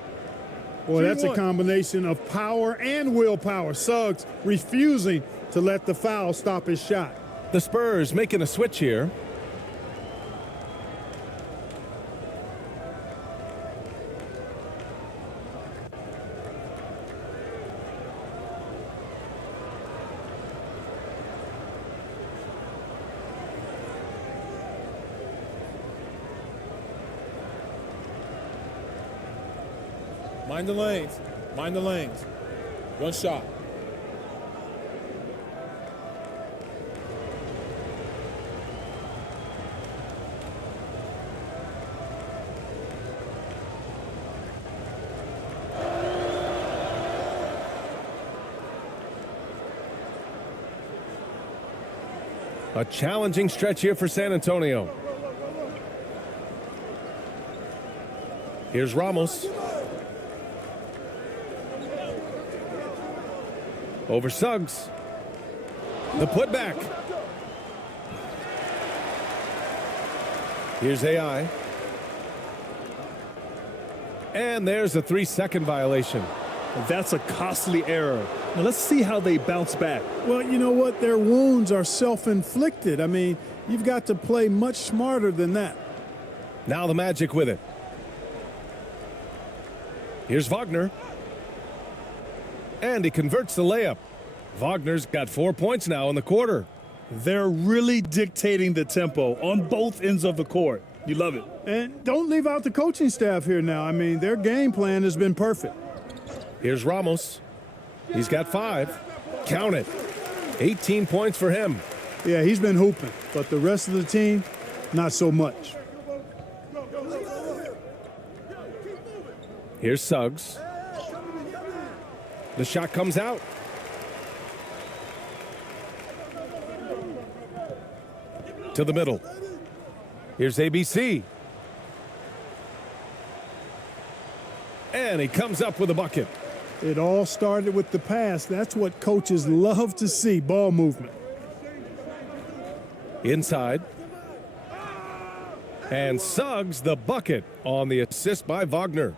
Boy, that's a combination of power and willpower. Suggs refusing to let the foul stop his shot. The Spurs making a switch here. Mind the lanes. Mind the lanes. 1 shot. A challenging stretch here for San Antonio. Here's Ramos. Over Suggs. The putback. Here's AI. And there's a 3-second violation. That's a costly error. Now let's see how they bounce back. Well, you know what? Their wounds are self-inflicted. I mean, you've got to play much smarter than that. Now the Magic with it. Here's Wagner. And he converts the layup. Wagner's got 4 points now in the quarter. They're really dictating the tempo on both ends of the court. You love it. And don't leave out the coaching staff here now. I mean, their game plan has been perfect. Here's Ramos. He's got 5. Count it. 18 points for him. Yeah, he's been hooping, but the rest of the team, not so much. Here's Suggs. The shot comes out. To the middle. Here's ABC. And he comes up with a bucket. It all started with the pass. That's what coaches love to see, ball movement. Inside. And Suggs the bucket on the assist by Wagner.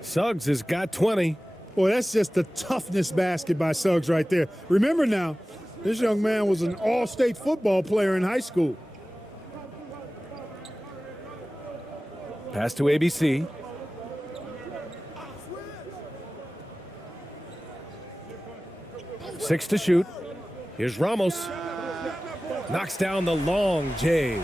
Suggs has got 20. Boy, that's just the toughness basket by Suggs right there. Remember now, this young man was an all-state football player in high school. Pass to ABC. Six to shoot. Here's Ramos. Knocks down the long J.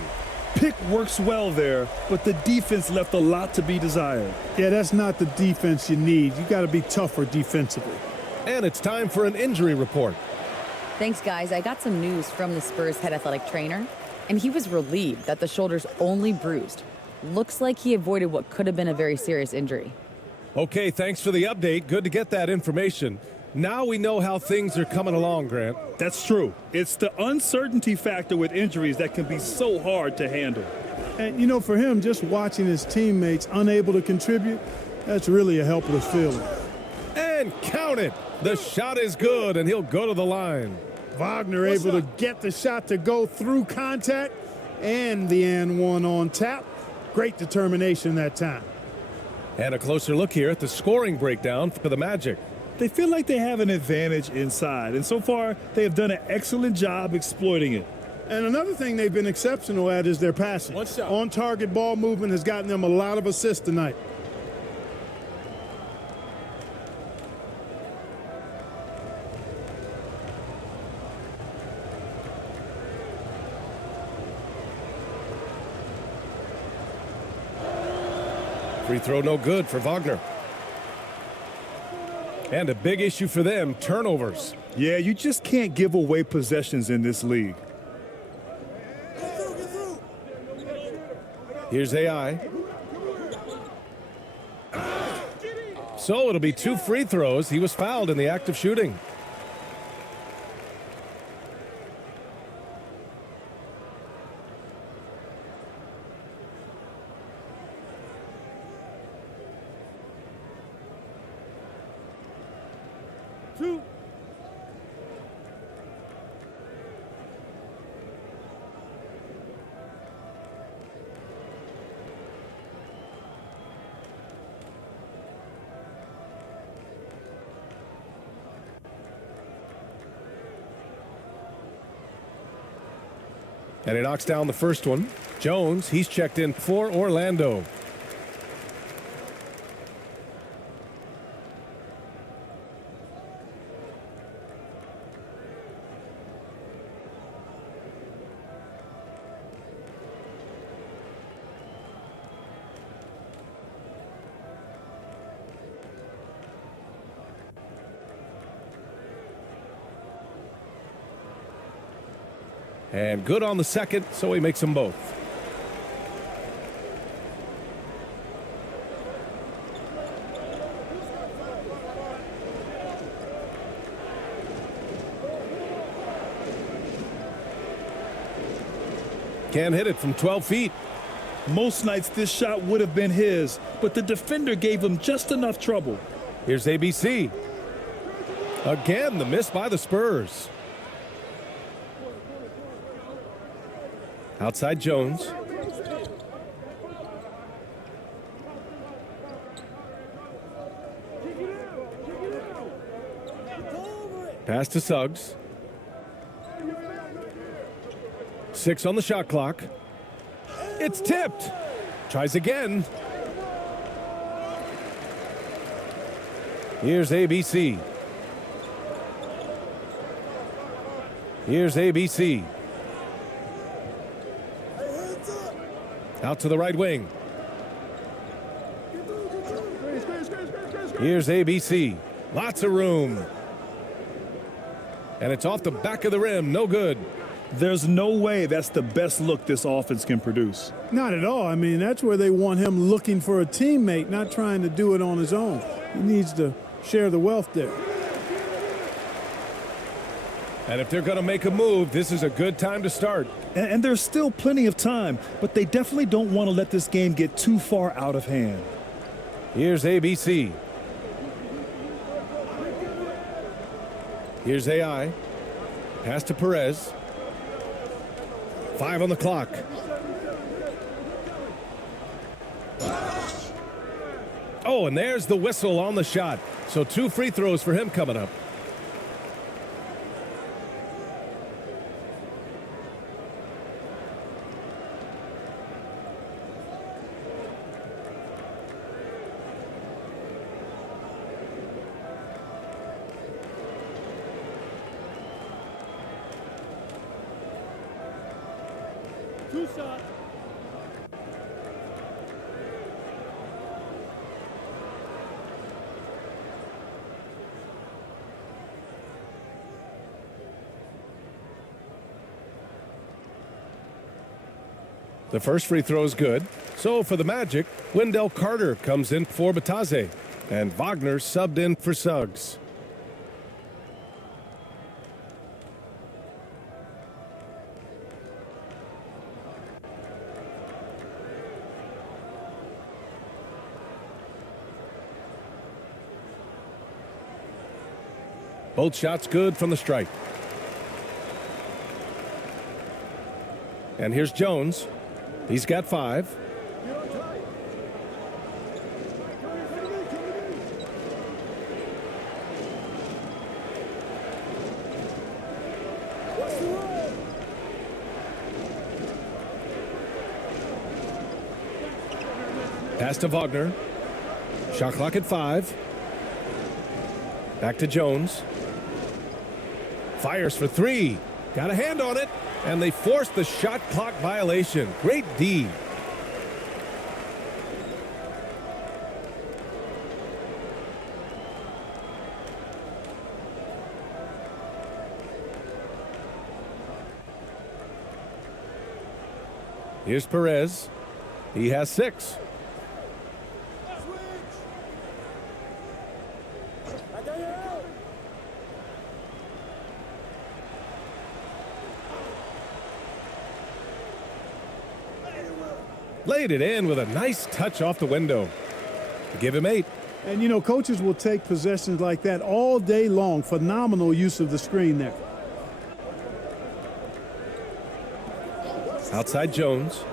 Pick works well there, but the defense left a lot to be desired. Yeah, that's not the defense you need. You got to be tougher defensively. And it's time for an injury report. Thanks, guys. I got some news from the Spurs head athletic trainer, and he was relieved that the shoulder's only bruised. Looks like he avoided what could have been a very serious injury. Okay, thanks for the update. Good to get that information. Now we know how things are coming along, Grant. That's true. It's the uncertainty factor with injuries that can be so hard to handle. And, you know, for him, just watching his teammates unable to contribute, that's really a helpless feeling. And count it. The shot is good, and he'll go to the line. Wagner able to get the shot to go through contact and the and one on tap. Great determination that time. And a closer look here at the scoring breakdown for the Magic. They feel like they have an advantage inside, and so far they have done an excellent job exploiting it. And another thing they've been exceptional at is their passing. On-target ball movement has gotten them a lot of assists tonight. Free throw no good for Wagner. And a big issue for them, turnovers. Yeah, you just can't give away possessions in this league. Here's AI. So it'll be 2 free throws. He was fouled in the act of shooting. And he knocks down the first one. Jones, he's checked in for Orlando. And good on the second, so he makes them both. Can't hit it from 12 feet. Most nights this shot would have been his, but the defender gave him just enough trouble. Here's ABC. Again, the miss by the Spurs. Outside Jones. Pass to Suggs. 6 on the shot clock. It's tipped. Tries again. Here's ABC. Here's ABC. Out to the right wing. Here's ABC. Lots of room. And it's off the back of the rim. No good. There's no way that's the best look this offense can produce. Not at all. I mean, that's where they want him looking for a teammate, not trying to do it on his own. He needs to share the wealth there. And if they're going to make a move, this is a good time to start. And there's still plenty of time, but they definitely don't want to let this game get too far out of hand. Here's ABC. Here's AI. Pass to Perez. 5 on the clock. Oh, and there's the whistle on the shot. So 2 free throws for him coming up. Two shot. The first free throw is good. So for the Magic, Wendell Carter comes in for Batase, and Wagner subbed in for Suggs. Both shots good from the stripe. And here's Jones. He's got 5. Pass to Wagner. Shot clock at 5. Back to Jones. Fires for 3. Got a hand on it. And they forced the shot clock violation. Great D. Here's Perez. He has 6. Laid it in with a nice touch off the window. Give him 8. And, you know, coaches will take possessions like that all day long. Phenomenal use of the screen there. Outside Jones.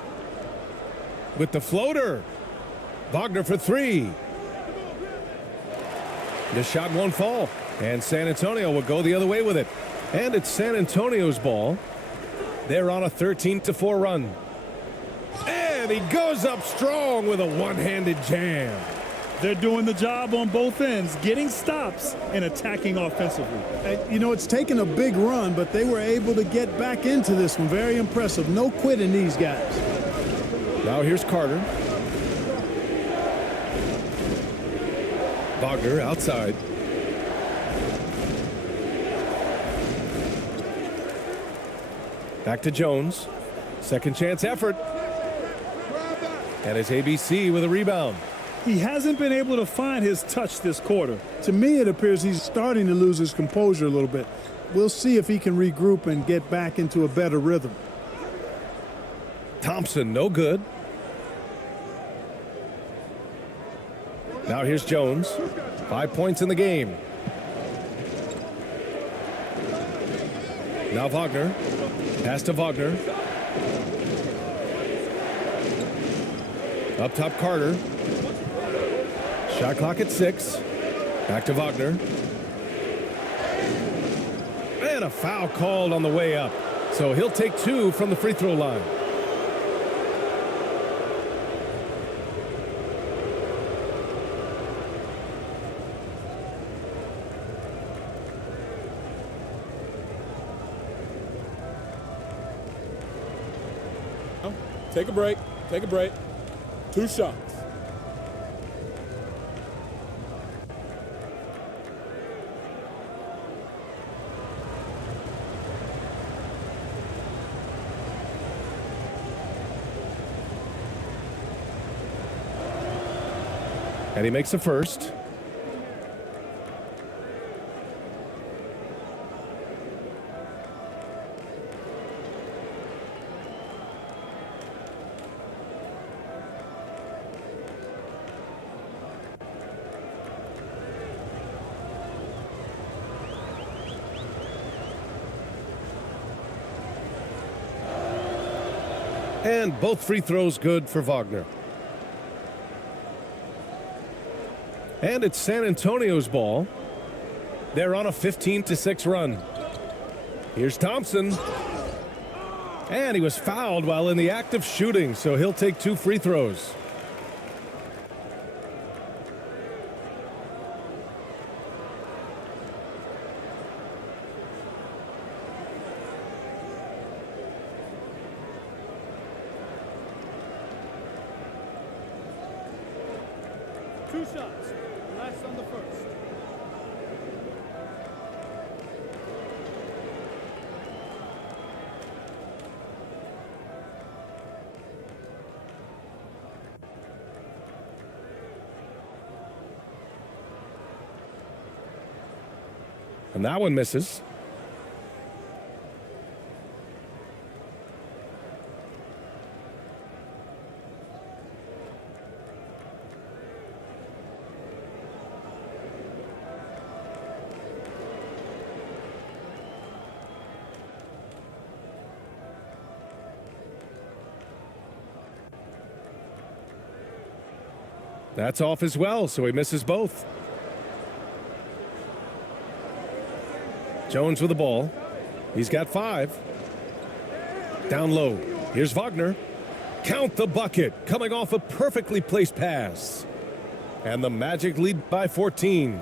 With the floater. Wagner for 3. The shot won't fall. And San Antonio will go the other way with it. And it's San Antonio's ball. They're on a 13-4 run. And he goes up strong with a one-handed jam. They're doing the job on both ends, getting stops and attacking offensively. You know, it's taken a big run, but they were able to get back into this one. Very impressive. No quitting these guys. Now here's Carter. Wagner outside. Back to Jones. Second chance effort. And it's ABC with a rebound. He hasn't been able to find his touch this quarter. To me, it appears he's starting to lose his composure a little bit. We'll see if he can regroup and get back into a better rhythm. Thompson, no good. Now here's Jones. 5 points in the game. Now Wagner. Pass to Wagner. Up top, Carter. Shot clock at 6. Back to Wagner. And a foul called on the way up. So he'll take 2 from the free throw line. Take a break. Take a break. 2 shots. And he makes the first. And both free throws good for Wagner. And it's San Antonio's ball. They're on a 15-6 run. Here's Thompson. And he was fouled while in the act of shooting, so he'll take 2 free throws. Two shots. Last on the first. And that one misses. That's off as well, so he misses both. Jones with the ball. He's got 5. Down low. Here's Wagner. Count the bucket, coming off a perfectly placed pass. And the Magic lead by 14.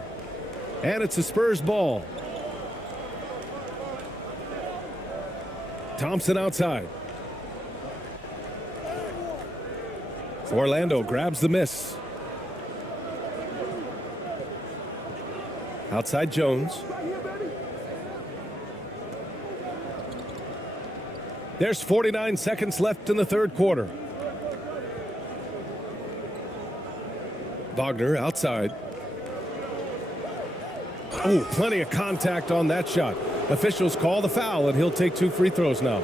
And it's a Spurs ball. Thompson outside. Orlando grabs the miss. Outside Jones. There's 49 seconds left in the third quarter. Wagner outside. Oh, plenty of contact on that shot. Officials call the foul, and he'll take 2 free throws now.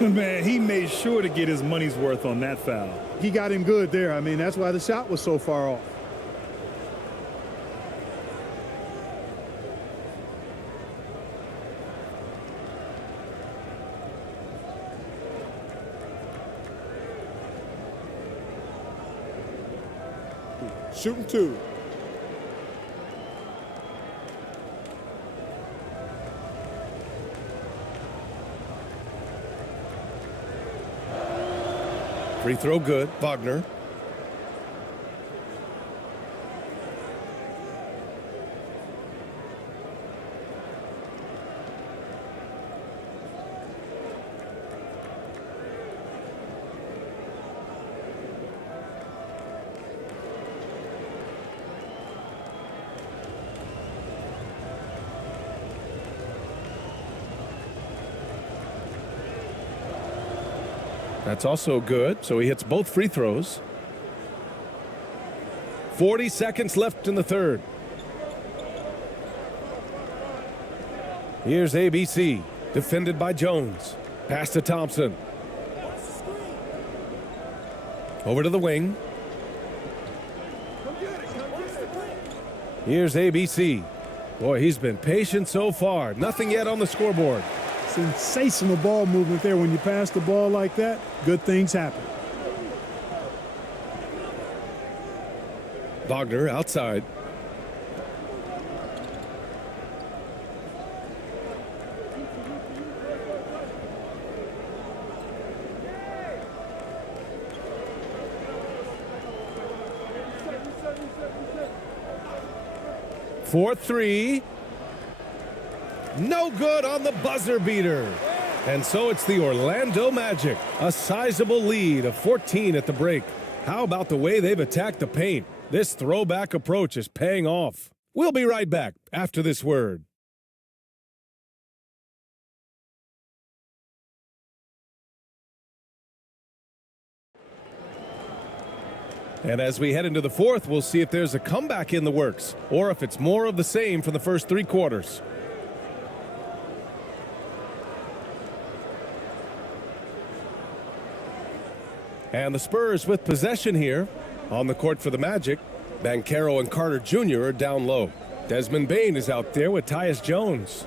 Man, he made sure to get his money's worth on that foul. He got him good there. I mean, that's why the shot was so far off. Shooting 2. Free throw good. Wagner. That's also good, so he hits both free throws. 40 seconds left in the third. Here's ABC, defended by Jones. Pass to Thompson. Over to the wing. Here's ABC. Boy, he's been patient so far. Nothing yet on the scoreboard. Sensational ball movement there. When you pass the ball like that, good things happen. Wagner outside. For 3. No good on the buzzer beater. And so it's the Orlando Magic, a sizable lead of 14 at the break. How about the way they've attacked the paint? This throwback approach is paying off. We'll be right back after this word. And as we head into the fourth, we'll see if there's a comeback in the works or if it's more of the same from the first 3 quarters. And the Spurs with possession here. On the court for the Magic, Banchero and Carter Jr. are down low. Desmond Bane is out there with Tyus Jones.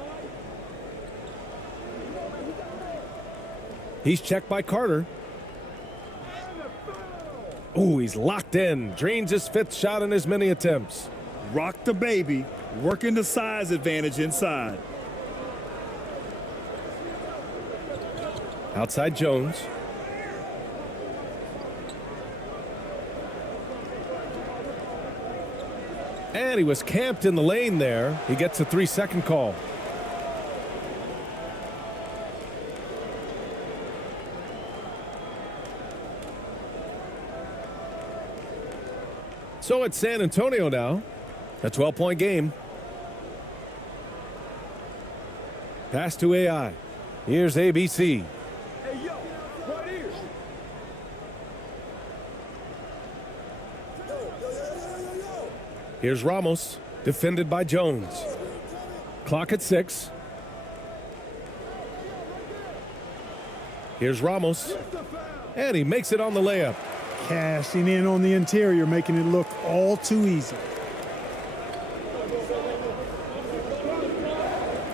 He's checked by Carter. Ooh, he's locked in. Drains his 5th shot in as many attempts. Rock the baby, working the size advantage inside. Outside Jones. And he was camped in the lane there. He gets a 3-second call. So it's San Antonio now. A 12-point game. Pass to AI. Here's ABC. Hey, yo, right here. Here's Ramos, defended by Jones. Clock at 6. Here's Ramos, and he makes it on the layup. Cashing in on the interior, making it look all too easy.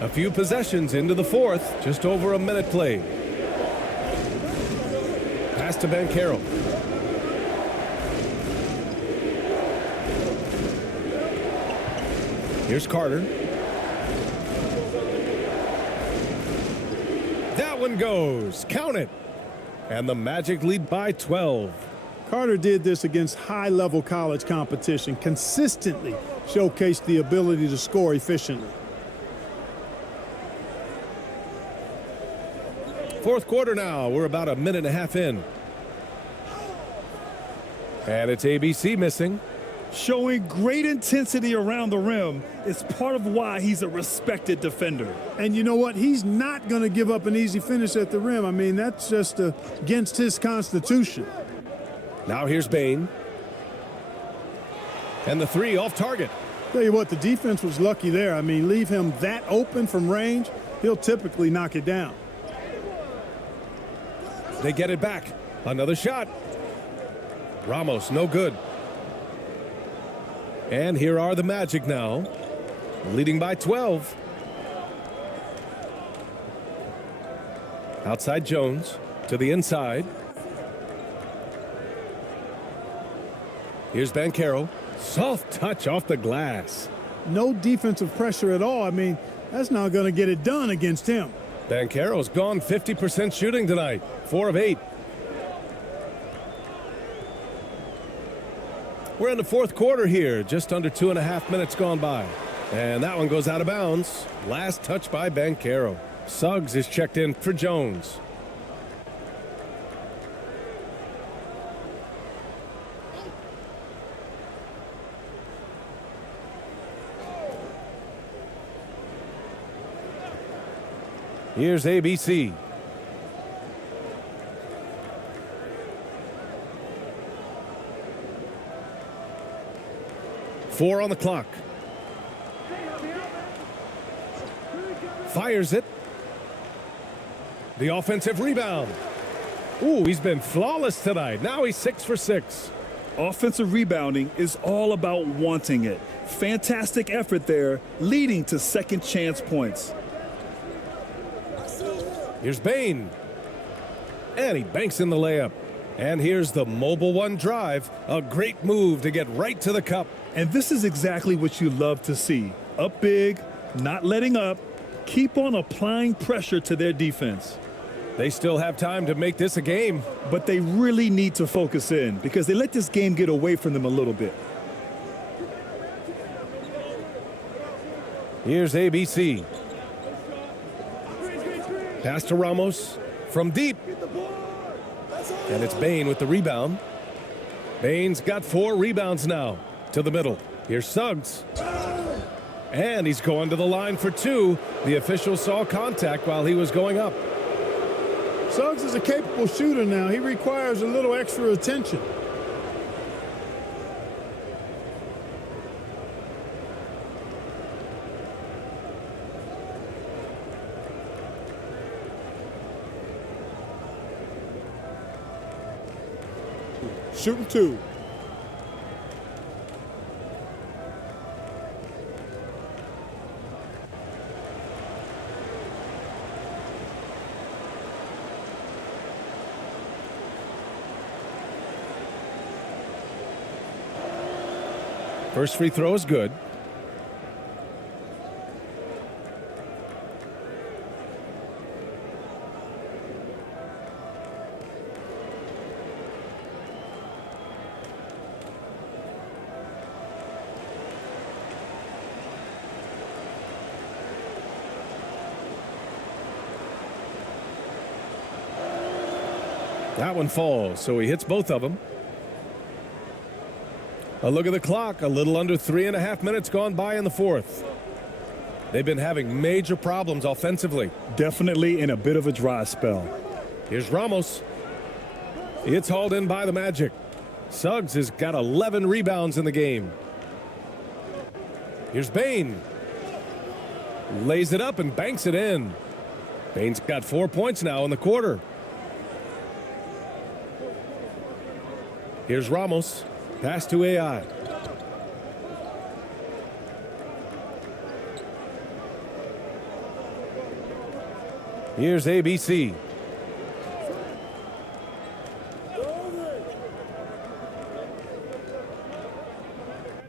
A few possessions into the fourth, just over a minute played. Pass to Banchero. Here's Carter. That one goes. Count it. And the Magic lead by 12. Carter did this against high-level college competition, consistently showcased the ability to score efficiently. Fourth quarter now. We're about a minute and a half in. And it's ABC missing. Showing great intensity around the rim is part of why he's a respected defender. And you know what? He's not going to give up an easy finish at the rim. I mean, that's just against his constitution. Now here's Bane. And the 3 off target. Tell you what, the defense was lucky there. I mean, leave him that open from range, he'll typically knock it down. They get it back. Another shot. Ramos, no good. And here are the Magic now, leading by 12. Outside Jones to the inside. Here's Banchero. Soft touch off the glass. No defensive pressure at all. I mean, that's not going to get it done against him. Banchero's gone 50% shooting tonight, 4 of 8. We're in the fourth quarter here, just under 2.5 minutes gone by. And that one goes out of bounds. Last touch by Banchero. Suggs is checked in for Jones. Here's ABC. Four on the clock. Fires it. The offensive rebound. Ooh, he's been flawless tonight. Now he's 6 for 6. Offensive rebounding is all about wanting it. Fantastic effort there, leading to second chance points. Here's Bane. And he banks in the layup. And here's the mobile one drive. A great move to get right to the cup. And this is exactly what you love to see. Up big, not letting up, keep on applying pressure to their defense. They still have time to make this a game. But they really need to focus in because they let this game get away from them a little bit. Here's ABC. Pass to Ramos from deep. And it's Bane with the rebound. Bane's got 4 rebounds now. To the middle. Here's Suggs. And he's going to the line for 2. The official saw contact while he was going up. Suggs is a capable shooter now. He requires a little extra attention. Shooting 2. First free throw is good. That one falls, so he hits both of them. A look at the clock, a little under 3.5 minutes gone by in the fourth. They've been having major problems offensively. Definitely in a bit of a dry spell. Here's Ramos. It's hauled in by the Magic. Suggs has got 11 rebounds in the game. Here's Bane. Lays it up and banks it in. Bane's got 4 points now in the quarter. Here's Ramos. Pass to AI. Here's ABC.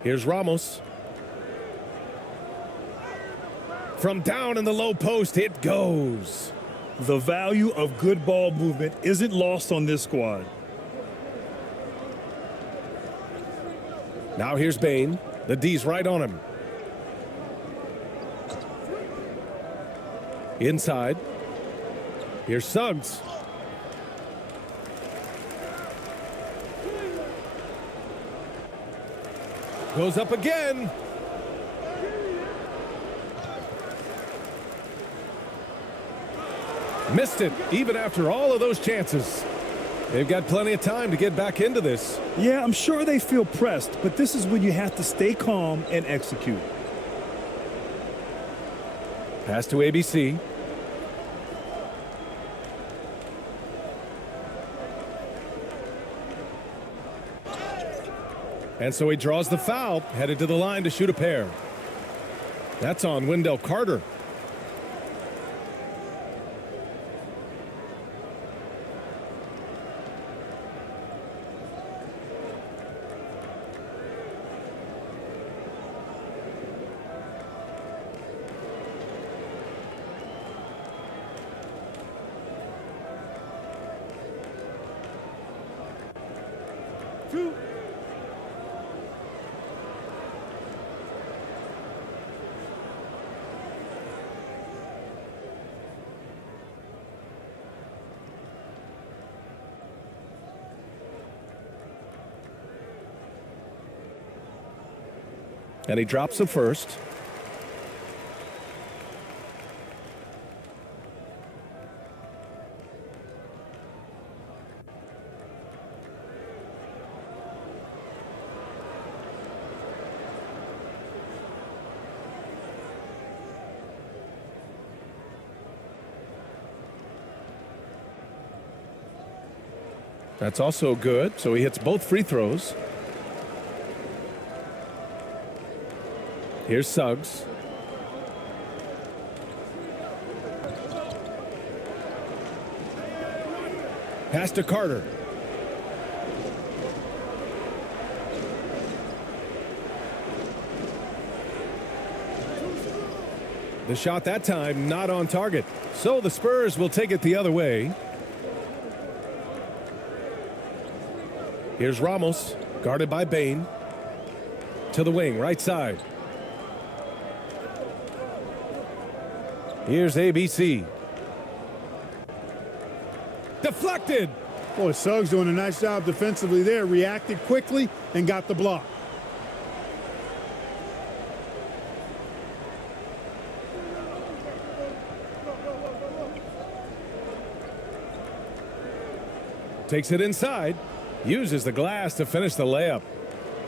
Here's Ramos. From down in the low post, it goes. The value of good ball movement isn't lost on this squad. Now here's Bane. The D's right on him. Inside. Here's Suggs. Goes up again. Missed it, even after all of those chances. They've got plenty of time to get back into this. Yeah, I'm sure they feel pressed, but this is when you have to stay calm and execute. Pass to ABC. And so he draws the foul, headed to the line to shoot a pair. That's on Wendell Carter. And he drops the first. That's also good, so he hits both free throws. Here's Suggs. Pass to Carter. The shot that time not on target. So the Spurs will take it the other way. Here's Ramos, guarded by Bane. To the wing, right side. Here's ABC. Deflected. Boy, Suggs doing a nice job defensively there. Reacted quickly and got the block. Takes it inside. Uses the glass to finish the layup.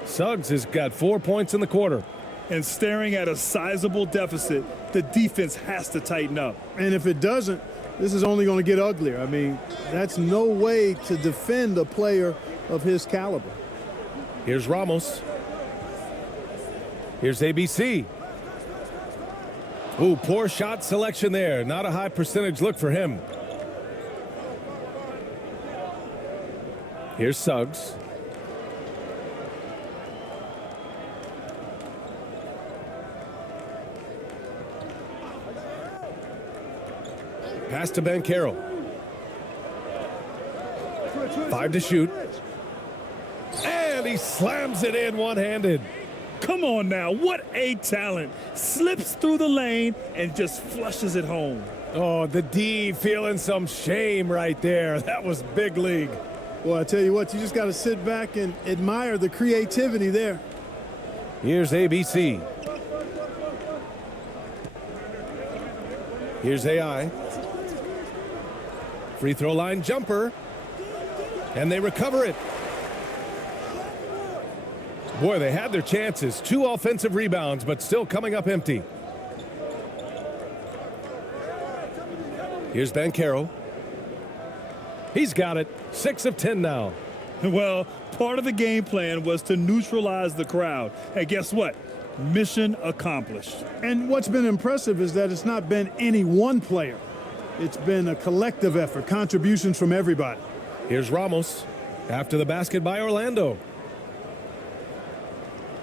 Suggs has got 4 points in the quarter. And staring at a sizable deficit, the defense has to tighten up. And if it doesn't, this is only going to get uglier. I mean, that's no way to defend a player of his caliber. Here's Ramos. Here's ABC. Ooh, poor shot selection there. Not a high percentage look for him. Here's Suggs. Pass to Banchero. 5 to shoot. And he slams it in one-handed. Come on now, what a talent. Slips through the lane and just flushes it home. Oh, the D feeling some shame right there. That was big league. Well, I tell you what, you just got to sit back and admire the creativity there. Here's ABC. Here's AI. Free throw line jumper. And they recover it. Boy, they had their chances. 2 offensive rebounds, but still coming up empty. Here's Banchero. He's got it. 6 of 10 now. Well, part of the game plan was to neutralize the crowd. And guess what? Mission accomplished. And what's been impressive is that it's not been any one player. It's been a collective effort, contributions from everybody. Here's Ramos after the basket by Orlando.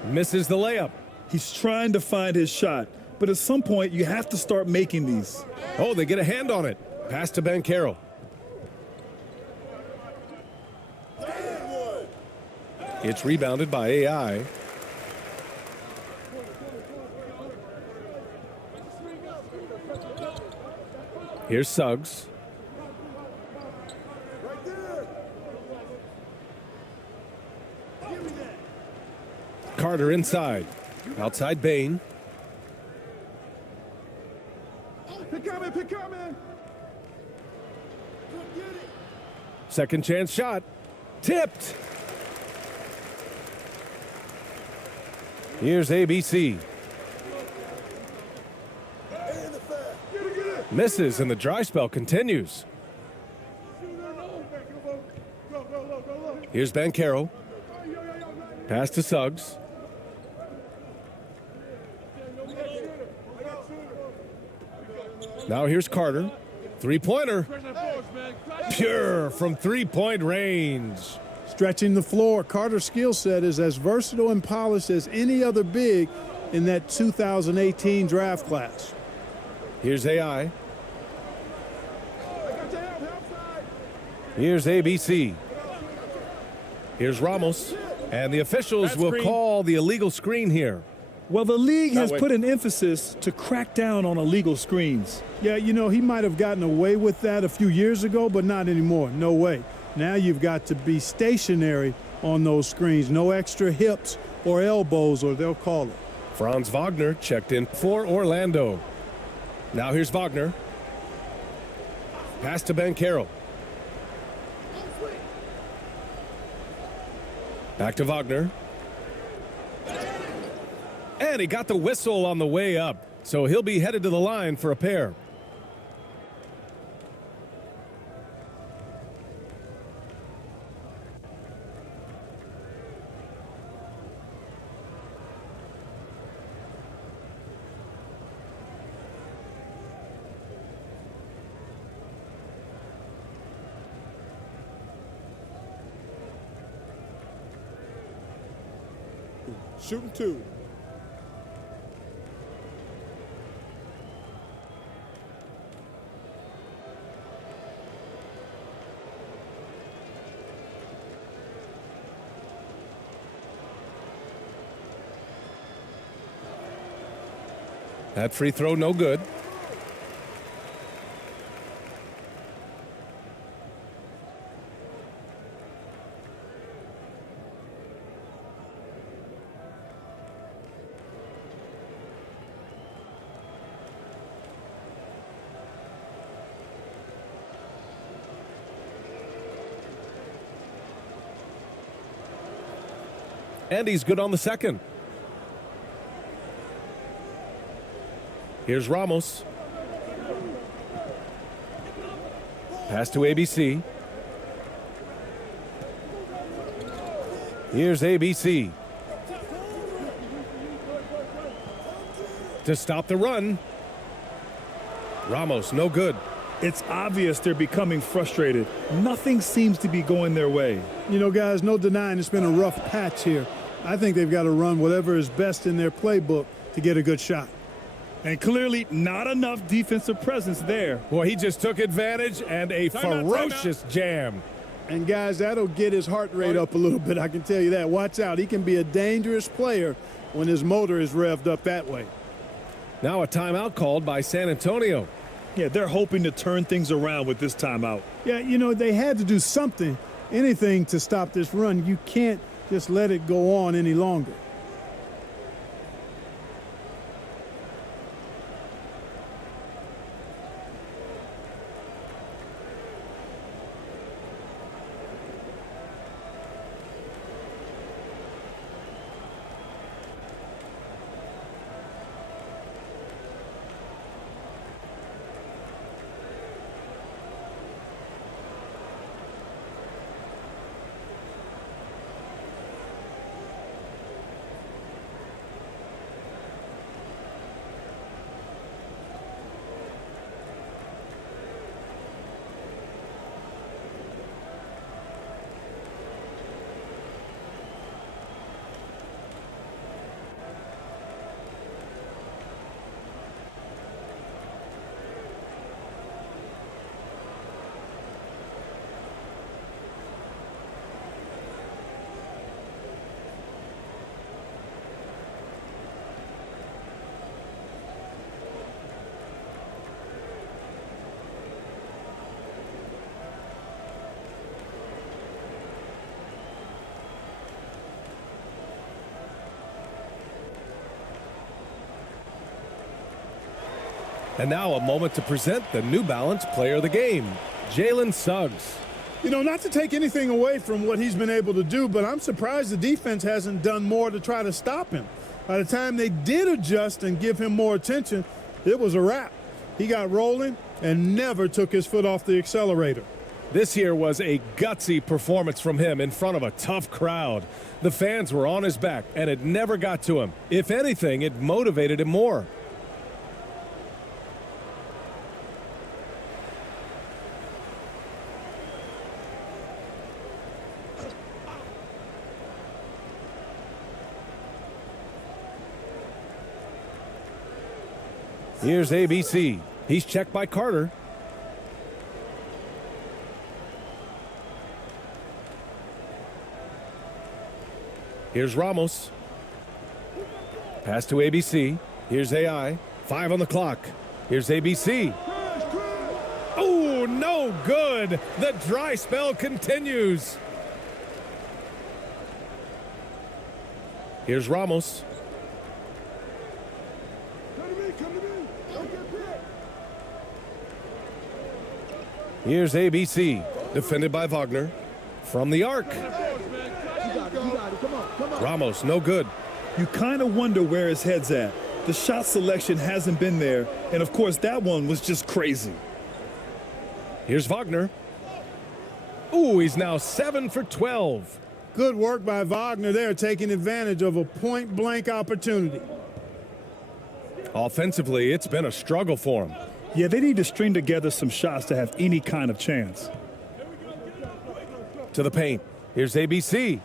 Misses the layup. He's trying to find his shot, but at some point you have to start making these. Oh, they get a hand on it. Pass to Banchero. It's rebounded by AI. Here's Suggs. Carter inside. Outside Bain. Second chance shot. Tipped. Here's ABC. Misses, and the dry spell continues. Here's Banchero. Pass to Suggs. Now here's Carter. Three-pointer. Pure from three-point range. Stretching the floor. Carter's skill set is as versatile and polished as any other big in that 2018 draft class. Here's AI. Here's ABC. Here's Ramos. And the officials will call the illegal screen here. Well, the league has put an emphasis to crack down on illegal screens. Yeah, you know, he might have gotten away with that a few years ago, but not anymore. No way. Now you've got to be stationary on those screens. No extra hips or elbows, or they'll call it. Franz Wagner checked in for Orlando. Now here's Wagner. Pass to Banchero. Back to Wagner. And he got the whistle on the way up, so he'll be headed to the line for a pair. Shooting two. That free throw, no good. And he's good on the second. Here's Ramos. Pass to ABC. Here's ABC. To stop the run. Ramos, no good. It's obvious they're becoming frustrated. Nothing seems to be going their way. You know, guys, no denying it's been a rough patch here. I think they've got to run whatever is best in their playbook to get a good shot. And clearly not enough defensive presence there. Well, he just took advantage and a ferocious jam. And, guys, that'll get his heart rate up a little bit, I can tell you that. Watch out. He can be a dangerous player when his motor is revved up that way. Now a timeout called by San Antonio. Yeah, they're hoping to turn things around with this timeout. Yeah, you know, they had to do something, anything to stop this run. You can't just let it go on any longer. And now a moment to present the New Balance Player of the Game, Jalen Suggs. You know, not to take anything away from what he's been able to do, but I'm surprised the defense hasn't done more to try to stop him. By the time they did adjust and give him more attention, it was a wrap. He got rolling and never took his foot off the accelerator. This here was a gutsy performance from him in front of a tough crowd. The fans were on his back, and it never got to him. If anything, it motivated him more. Here's ABC. He's checked by Carter. Here's Ramos. Pass to ABC. Here's AI. 5 on the clock. Here's ABC. Oh, no good. The dry spell continues. Here's Ramos. Here's ABC, defended by Wagner. From the arc. Ramos, no good. You kind of wonder where his head's at. The shot selection hasn't been there, and of course that one was just crazy. Here's Wagner. Ooh, he's now 7 for 12. Good work by Wagner there, taking advantage of a point-blank opportunity. Offensively, it's been a struggle for him. Yeah, they need to string together some shots to have any kind of chance. To the paint. Here's ABC.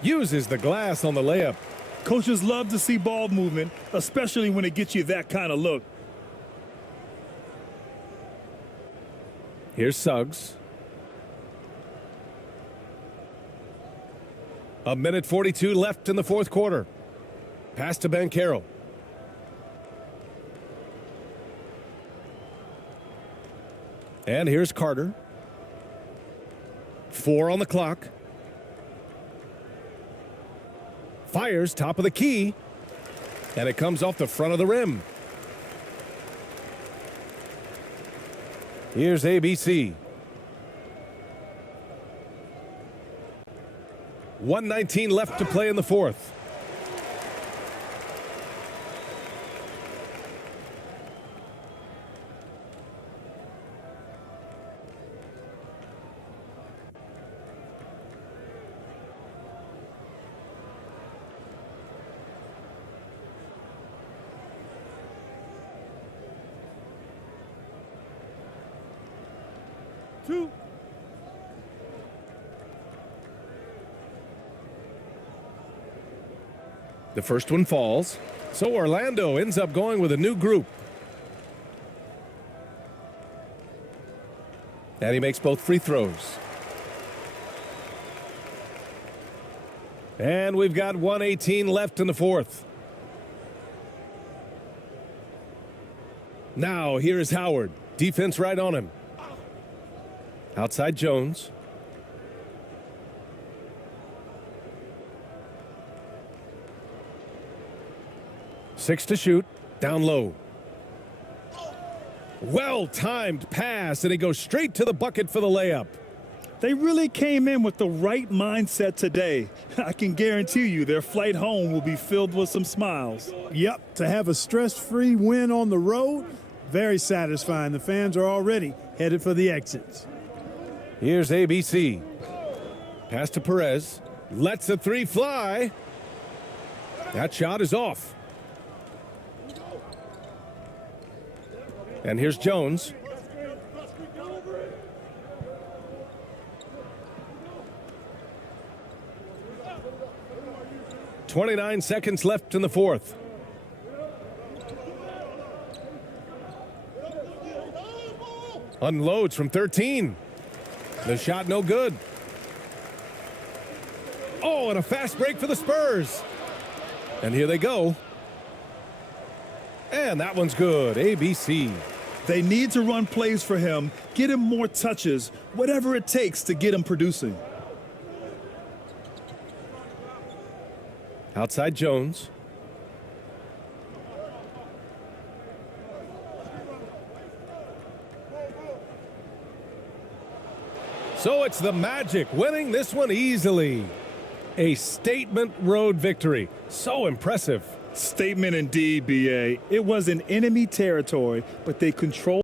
Uses the glass on the layup. Coaches love to see ball movement, especially when it gets you that kind of look. Here's Suggs. 1:42 left in the fourth quarter. Pass to Banchero. And here's Carter. 4 on the clock. Fires top of the key. And it comes off the front of the rim. Here's ABC. 1:19 left to play in the fourth. Two. The first one falls. So Orlando ends up going with a new group. And he makes both free throws. And we've got 1:18 left in the fourth. Now here is Howard. Defense right on him. Outside Jones. Six to shoot. Down low. Well-timed pass, and he goes straight to the bucket for the layup. They really came in with the right mindset today. I can guarantee you their flight home will be filled with some smiles. Yep, to have a stress-free win on the road, very satisfying. The fans are already headed for the exits. Here's ABC. Pass to Perez. Lets the three fly. That shot is off. And here's Jones. .29 seconds left in the fourth. Unloads from 13. The shot no good. Oh, and a fast break for the Spurs. And here they go. And that one's good. ABC. They need to run plays for him, get him more touches, whatever it takes to get him producing. Outside Jones. So it's the Magic winning this one easily. A statement road victory. So impressive. Statement indeed, BA. It was in enemy territory, but they controlled